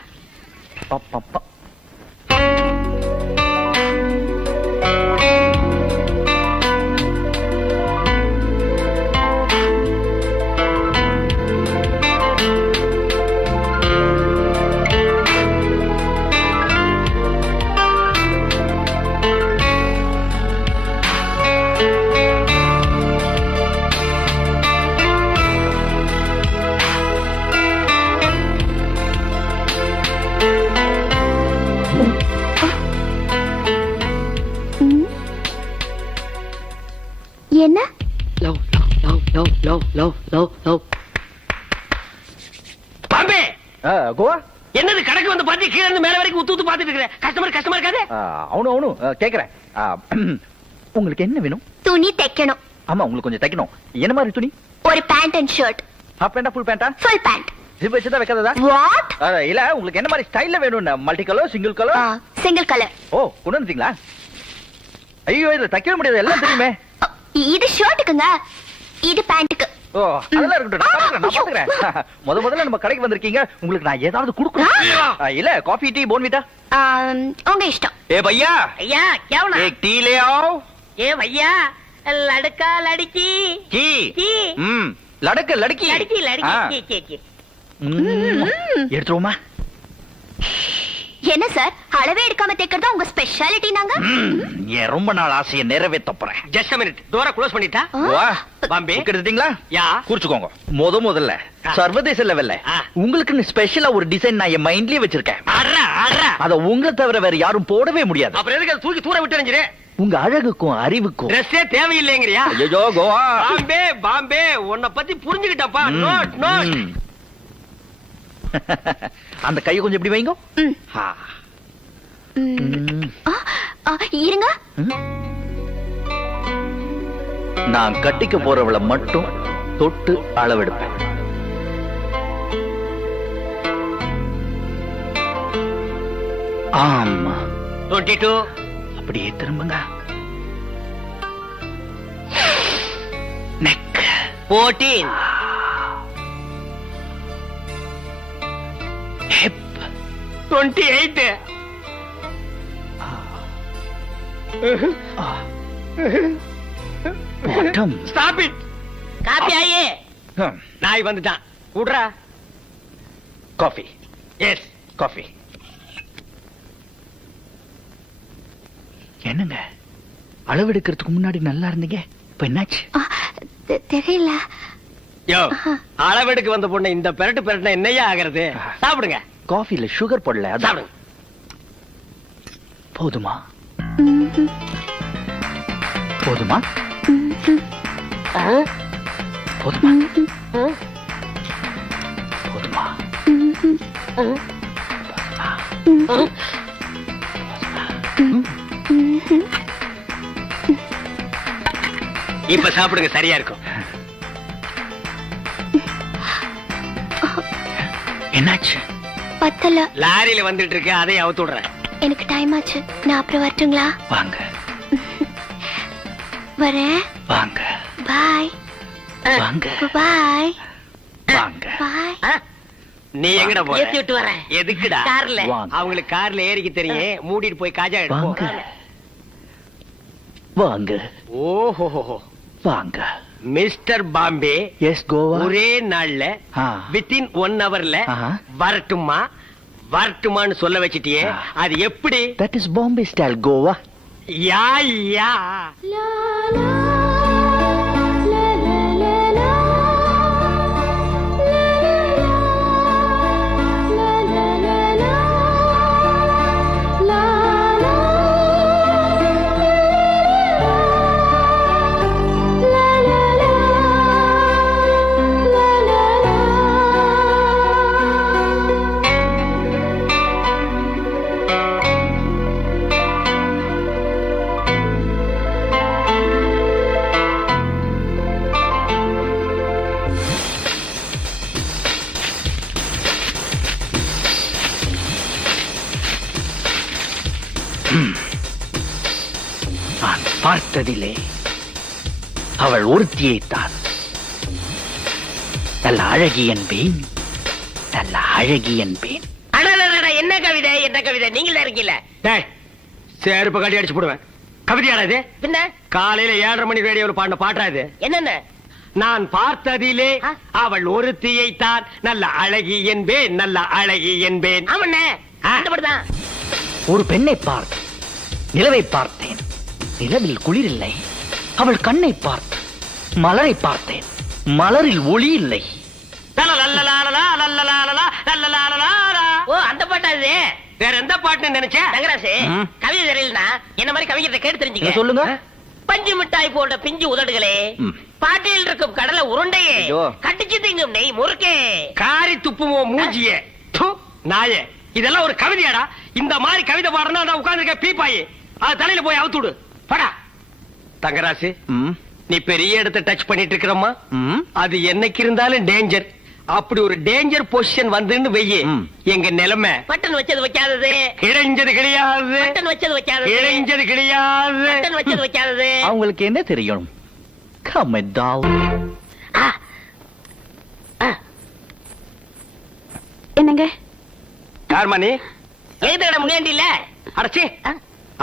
என்ன? பாம்பே கோவா என்னது கடைக்கு வந்து பாத்தி கீழ இருந்து மேல வரைக்கும் ஊத்து பாத்துட்டு இருக்கற? கஸ்டமர் இருக்காதே. அவனு கேக்குறேன். உங்களுக்கு என்ன வேணும்? துணி தைக்கணும். ஆமா உங்களுக்கு கொஞ்சம் தைக்கணும். என்ன மாதிரி துணி? ஒரு பேண்ட் அண்ட் ஷர்ட். ஹாஃப் பேண்டா ஃபுல் பேண்டா? Full pant. ஜிப் வச்சதா வைக்காததா? வாட்? இல்ல உங்களுக்கு என்ன மாதிரி ஸ்டைல்ல வேணும்? Multi colour, single colour? Single colour. ஓ கொண்டு வந்துட்டீங்களா? ஐயோ இதுல தைக்கவே முடியாது, எல்லாம் தெரியுமே. இது ஷர்ட்டுக்குங்க, இது பேண்ட்டுக்கு. ஓ அதெல்லாம் இருக்கட்டும், நான் பாத்துக்கிறேன். முதல்ல நம்ம கடைக்கு வந்திருக்கீங்க, உங்களுக்கு நான் ஏதாவது கொடுக்கணும். இல்ல காஃபி டீ போன்விட்டா உங்க இஷ்டம். ஏ பையா ஐயா கேவனா. एक टी ले आओ. ஏ भैया लड़का लड़की की की लड़का लड़की लड़की लड़की की की எடுத்துருவோமா? என்ன சார் அளவே எடுக்காம தைக்கிறதா உங்க ஸ்பெஷாலிட்டி? நாங்க ஏன் ரொம்ப நாள் ஆசையை நிறைவேற்ற போறேன். Just a minute. டோரை க்ளோஸ் பண்ணிட்டா? பாம்பே எடுத்துட்டீங்களா? யா குறிச்சுக்கோங்க. முதல்ல சர்வதேச லெவல்ல உங்களுக்கு ஸ்பெஷலா ஒரு டிசைன் நான் என் மைண்ட்லயே வச்சிருக்கேன். அடடா அடடா. அத உங்களை தவிர வேற யாரும் போடவே முடியாது. அப்புறம் எதுக்கு அதை தூக்கி தூர விட்டு எறிஞ்சிரு? உங்க அழகுக்கும் அறிவுக்கும் ட்ரெஸ்ஸே தேவையில்லைங்கறியா? ஐயோ கோவா. பாம்பே பாம்பே உன்னை பத்தி புரிஞ்சுக்கிட்டப்பா. Note note. அந்த கையை கொஞ்சம் இப்படி வைங்க. இருங்க. நான் கட்டிக்க போறவளை மட்டும் தொட்டு அளவெடுப்பேன். ஆமா 22 அப்படியே திரும்புங்க. Neck 14 hip 28 bottom. Stop it. Coffee ஆயே நாய் வந்துட்டான். விடுறா. காஃபி. Yes coffee. என்னங்க அளவெடுக்கிறதுக்கு முன்னாடி நல்லா இருந்தீங்க, இப்ப என்னாச்சு? தெரியல. யோ, அளவெடுக்கு வந்த பொண்ணு இந்த பெரட்டு என்னையா ஆகிறது? சாப்பிடுங்க. காஃபில சுகர் போடல, அதான். சாப்பிடுங்க. போதுமா? போதுமா? போதுமா? போதுமா? இப்ப சாப்பிடுங்க, சரியா இருக்கும். என்னாச்சு? பத்தல. லாரியில வந்துட்டு இருக்கு, அதையும் அவுத்து விடுறேன். எனக்கு டைம் ஆச்சு, நான் அப்புறம் வரட்டுங்களா? வாங்க வரேன். வாங்க பாய். வாங்க பாய். வாங்க பாய். நீ எங்கடா போற? ஏத்தி விட்டு வரேன். எதுக்குடா? கார்ல. வாங்க. அவங்களுக்கு கார்ல ஏறிக்க தெரியும். மூடிட்டு போய் காஜா வாங்க எடுப்போம். வாங்க ஓஹோ, வாங்க. மிஸ்டர் பாம்பே எஸ் கோவா. ஒரே நாள்ல ஆ. வித்தின் 1 hourல ஆஹா. வரட்டுமா வரட்டுமான்னு சொல்ல வச்சிட்டியே, அது எப்படி? That is Bombay style Goa. யா யா. நான் பார்த்ததிலே அவள் ஒருத்தியைத்தான் நல்ல அழகி என்பேன், நல்ல அழகி என்பேன். என்ன கவிதை, என்ன கவிதை? நீங்களே இருக்கீல. டேய், செருப்பு கட்டி அடிச்சு போடுவேன். கவிதையாடா இது? பின்ன காலையில 7:30 மணி ரேடியோல பாடின பாட்டா இது? என்னென்ன? நான் பார்த்ததிலே அவள் ஒருத்தியைத்தான் நல்ல அழகி என்பேன், நல்ல அழகி என்பேன். ஆமண்ணே, அந்த பாட்டு தான். ஒரு பெண்ணை பார்த்து நிலவை பார்த்தேன், நிலவில் குளிரில்லை. அவள் கண்ணை பார்த்து மலரை பார்த்தேன், மலரில் ஒளி இல்லை. ஓ, அந்த பாட்டா இது? வேற எந்த பாட்டுன்னு நினைச்சேன்? தங்கராசு, கவிதை தெரியலனா என்ன மாதிரி கவிஞரை கேட்டு தெரிஞ்சுக்க. சொல்லுங்க. பஞ்சு மிட்டாய் போன்ற பிஞ்சு உதடுகளே, பாட்டியில் இருக்கும் கடலை உருண்டையே, ஐயோ. கட்டிச்சு திங்கும் நெய் முறுக்கே. காரி துப்புமோ மூஞ்சியே. து, நாயே, இதெல்லாம் ஒரு கவிதையாடா? இந்த மாதிரி கவிதை பாடணும் நான் உட்கார்ந்திருக்க பீப்பாயே, அது தலையில போய் அவுத்துடு படா. தங்கராசு, நீ பெரிய இடத்தை டச் பண்ணிட்டு இருக்கிறம்மா, அது என்னைக்கு இருந்தாலும் டேஞ்சர். அப்படி ஒரு டேஞ்சர் பொசிஷன் வந்துன்னு வெய்யே, எங்க நிலைமை பட்டன் வச்சது வைக்காதது, இடைஞ்சது கிடையாது. பட்டன் வச்சது வைக்காதது, இடைஞ்சது கிடையாது. பட்டன் வச்சது வைக்காதது. அவங்களுக்கு என்ன தெரியும்? Come down. என்னங்க? யார் மணி? எழுதுகிட முனியாண்டி இல்ல? அடச்சி,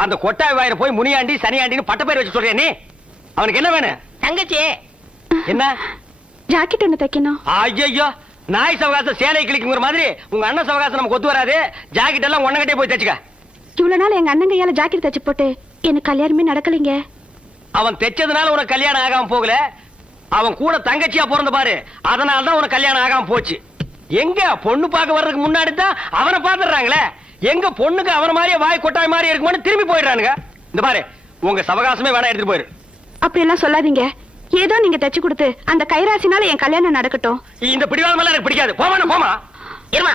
அந்த கொட்டாய் வாயில போய் முனியாண்டி சனியாண்டின்னு பட்ட பேர் வச்சு சொல்றியா நீ? அவனுக்கு என்ன வேணும்? தங்கச்சி. என்ன? ஜாக்கெட் ஒண்ணு தைக்கணும். ஐயோ, நாய் சவகாசம் சேலை கிளிக்குங்கிற மாதிரி உங்க அண்ணன் சவகாசம் நமக்கு ஒத்து வராது. ஜாக்கெட் எல்லாம் ஒன்னங்கட்டே போய் தச்சுக்க. இவ்வளவு நாள் எங்க அண்ணன் கையால ஜாக்கெட் தச்சு போட்டு எனக்கு கல்யாணமே நடக்கலைங்க. அவன் தைச்சதுனால உனக்கு கல்யாணம் ஆகாம போகல, அவன் கூட தங்கச்சியா பிறந்த பாரு, அதனாலதான் உனக்கு கல்யாணம் ஆகாம போச்சு. எங்க பொண்ணு பார்க்க வர்றதுக்கு முன்னாடி தான் அவனை பாத்துறாங்களே, எங்க பொண்ணுக்கு அவன மாதிரியே வாய் கொட்டாய் மாதிரி இருக்குமான்னு திரும்பி போயிடுறானுங்க. இந்த பாரு, உங்க சவகாசமே வேணா எடுத்துட்டு போயிரு. அப்படி எல்லாம் சொல்லாதீங்க. ஏதோ நீங்க தச்சு கொடுத்து அந்த கைராசினால என் கல்யாணம் நடக்கட்டும். இந்த பிடிவாதம் எல்லாம் எனக்கு பிடிக்காது. போமா போமா. இருமா,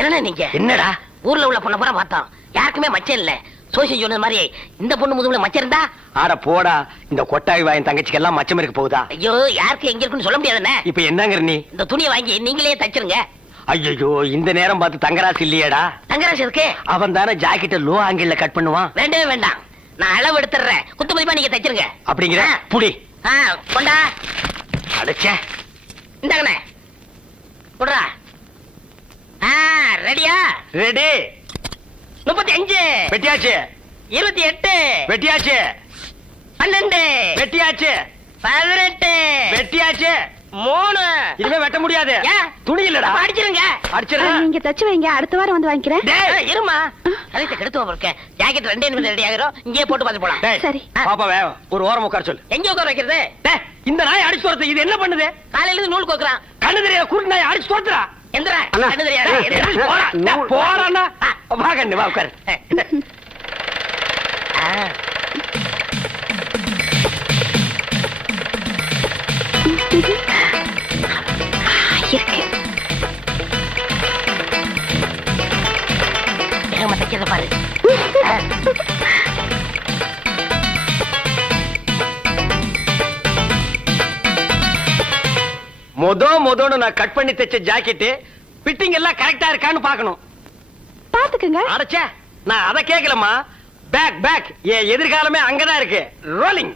என்ன நீங்க? என்னடா? ஊர்ல உள்ள பொண்ணை பூரா பார்த்தோம், யாருக்குமே மச்சம் இல்ல. சோசியம் சொன்ன மாதிரி இந்த பொண்ணு முதுகுல மச்சம் இருந்தா? ஆட போடா, இந்த கொட்டாய் வாயின் தங்கச்சிக்கு எல்லாம் மச்சம் இருக்க போகுதா? ஐயோ, யாருக்கு எங்க இருக்குன்னு சொல்ல முடியாதுண்ணே. இப்ப என்னங்கிற நீ? இந்த துணியை வாங்கி நீங்களே தச்சிருங்க. ஐயோ, இந்த நேரம் பார்த்து தங்கராசு இல்லையேடா. தங்கராஜ் இருக்கு. அவன் தானே ஜாக்கெட்ட லோ ஆங்கிள் கட் பண்ணுவான். வேண்டவே வேண்டாம், நான் அளவு எடுத்துறேன். குத்து மதிப்பா நீங்க தச்சிருங்க. அப்படிங்கிற புடி. கொண்டா. அடச்சே, இந்தாங்கண்ணே, குடுறா. ரெடியா? ரெடி. 35 வெட்டியாச்சு. 28 வெட்டியாச்சு. 12 வெட்டியாச்சு. 18 வெட்டியாச்சு. 3. இனிமே வெட்ட முடியாது. ஏன்? துணி இல்லடா. அப்ப அடிச்சிருங்க. அடிச்சிடறேன். நீங்க தச்சு வைங்க, அடுத்த வாரம் வந்து வாங்கிக்கிறேன். டேய், இருமா. கழுத்தை கெடுத்து இருக்க. ஜாக்கெட் 2 நிமிஷம் ரெடி ஆகிரும். இங்கேயே போட்டு பார்த்து போலாம். டேய், சரி. பாப்பாவே ஒரு ஓரம் உட்கார சொல்லு. எங்க உட்கார வைக்கிறது? டேய், இந்த நாய் அடிச்சு துரத்து. இது என்ன பண்ணுது? காலையில இருந்து நூல் கோக்குறான். கண்ணு தெரியாத குருட்டு நாய் அடிச்சு துரத்துறா. எந்திரா. அண்ணா. கண்ணு தெரியாதா? எந்திரா. போடா. டேய், போடாண்ணா. வா கண்ணு, வா உட்காரு. இருக்கு. வேகமா தைக்கிறத பாரு. மொதன்னு நான் கட் பண்ணி தைச்ச ஜாக்கெட் ஃபிட்டிங் எல்லாம் கரெக்டா இருக்கான்னு பார்க்கணும். பாத்துக்குங்க. அடச்சே, நான் அத கேக்கலமா. பேக் என் எதிர்காலமே அங்கதான் இருக்கு. ரோலிங்.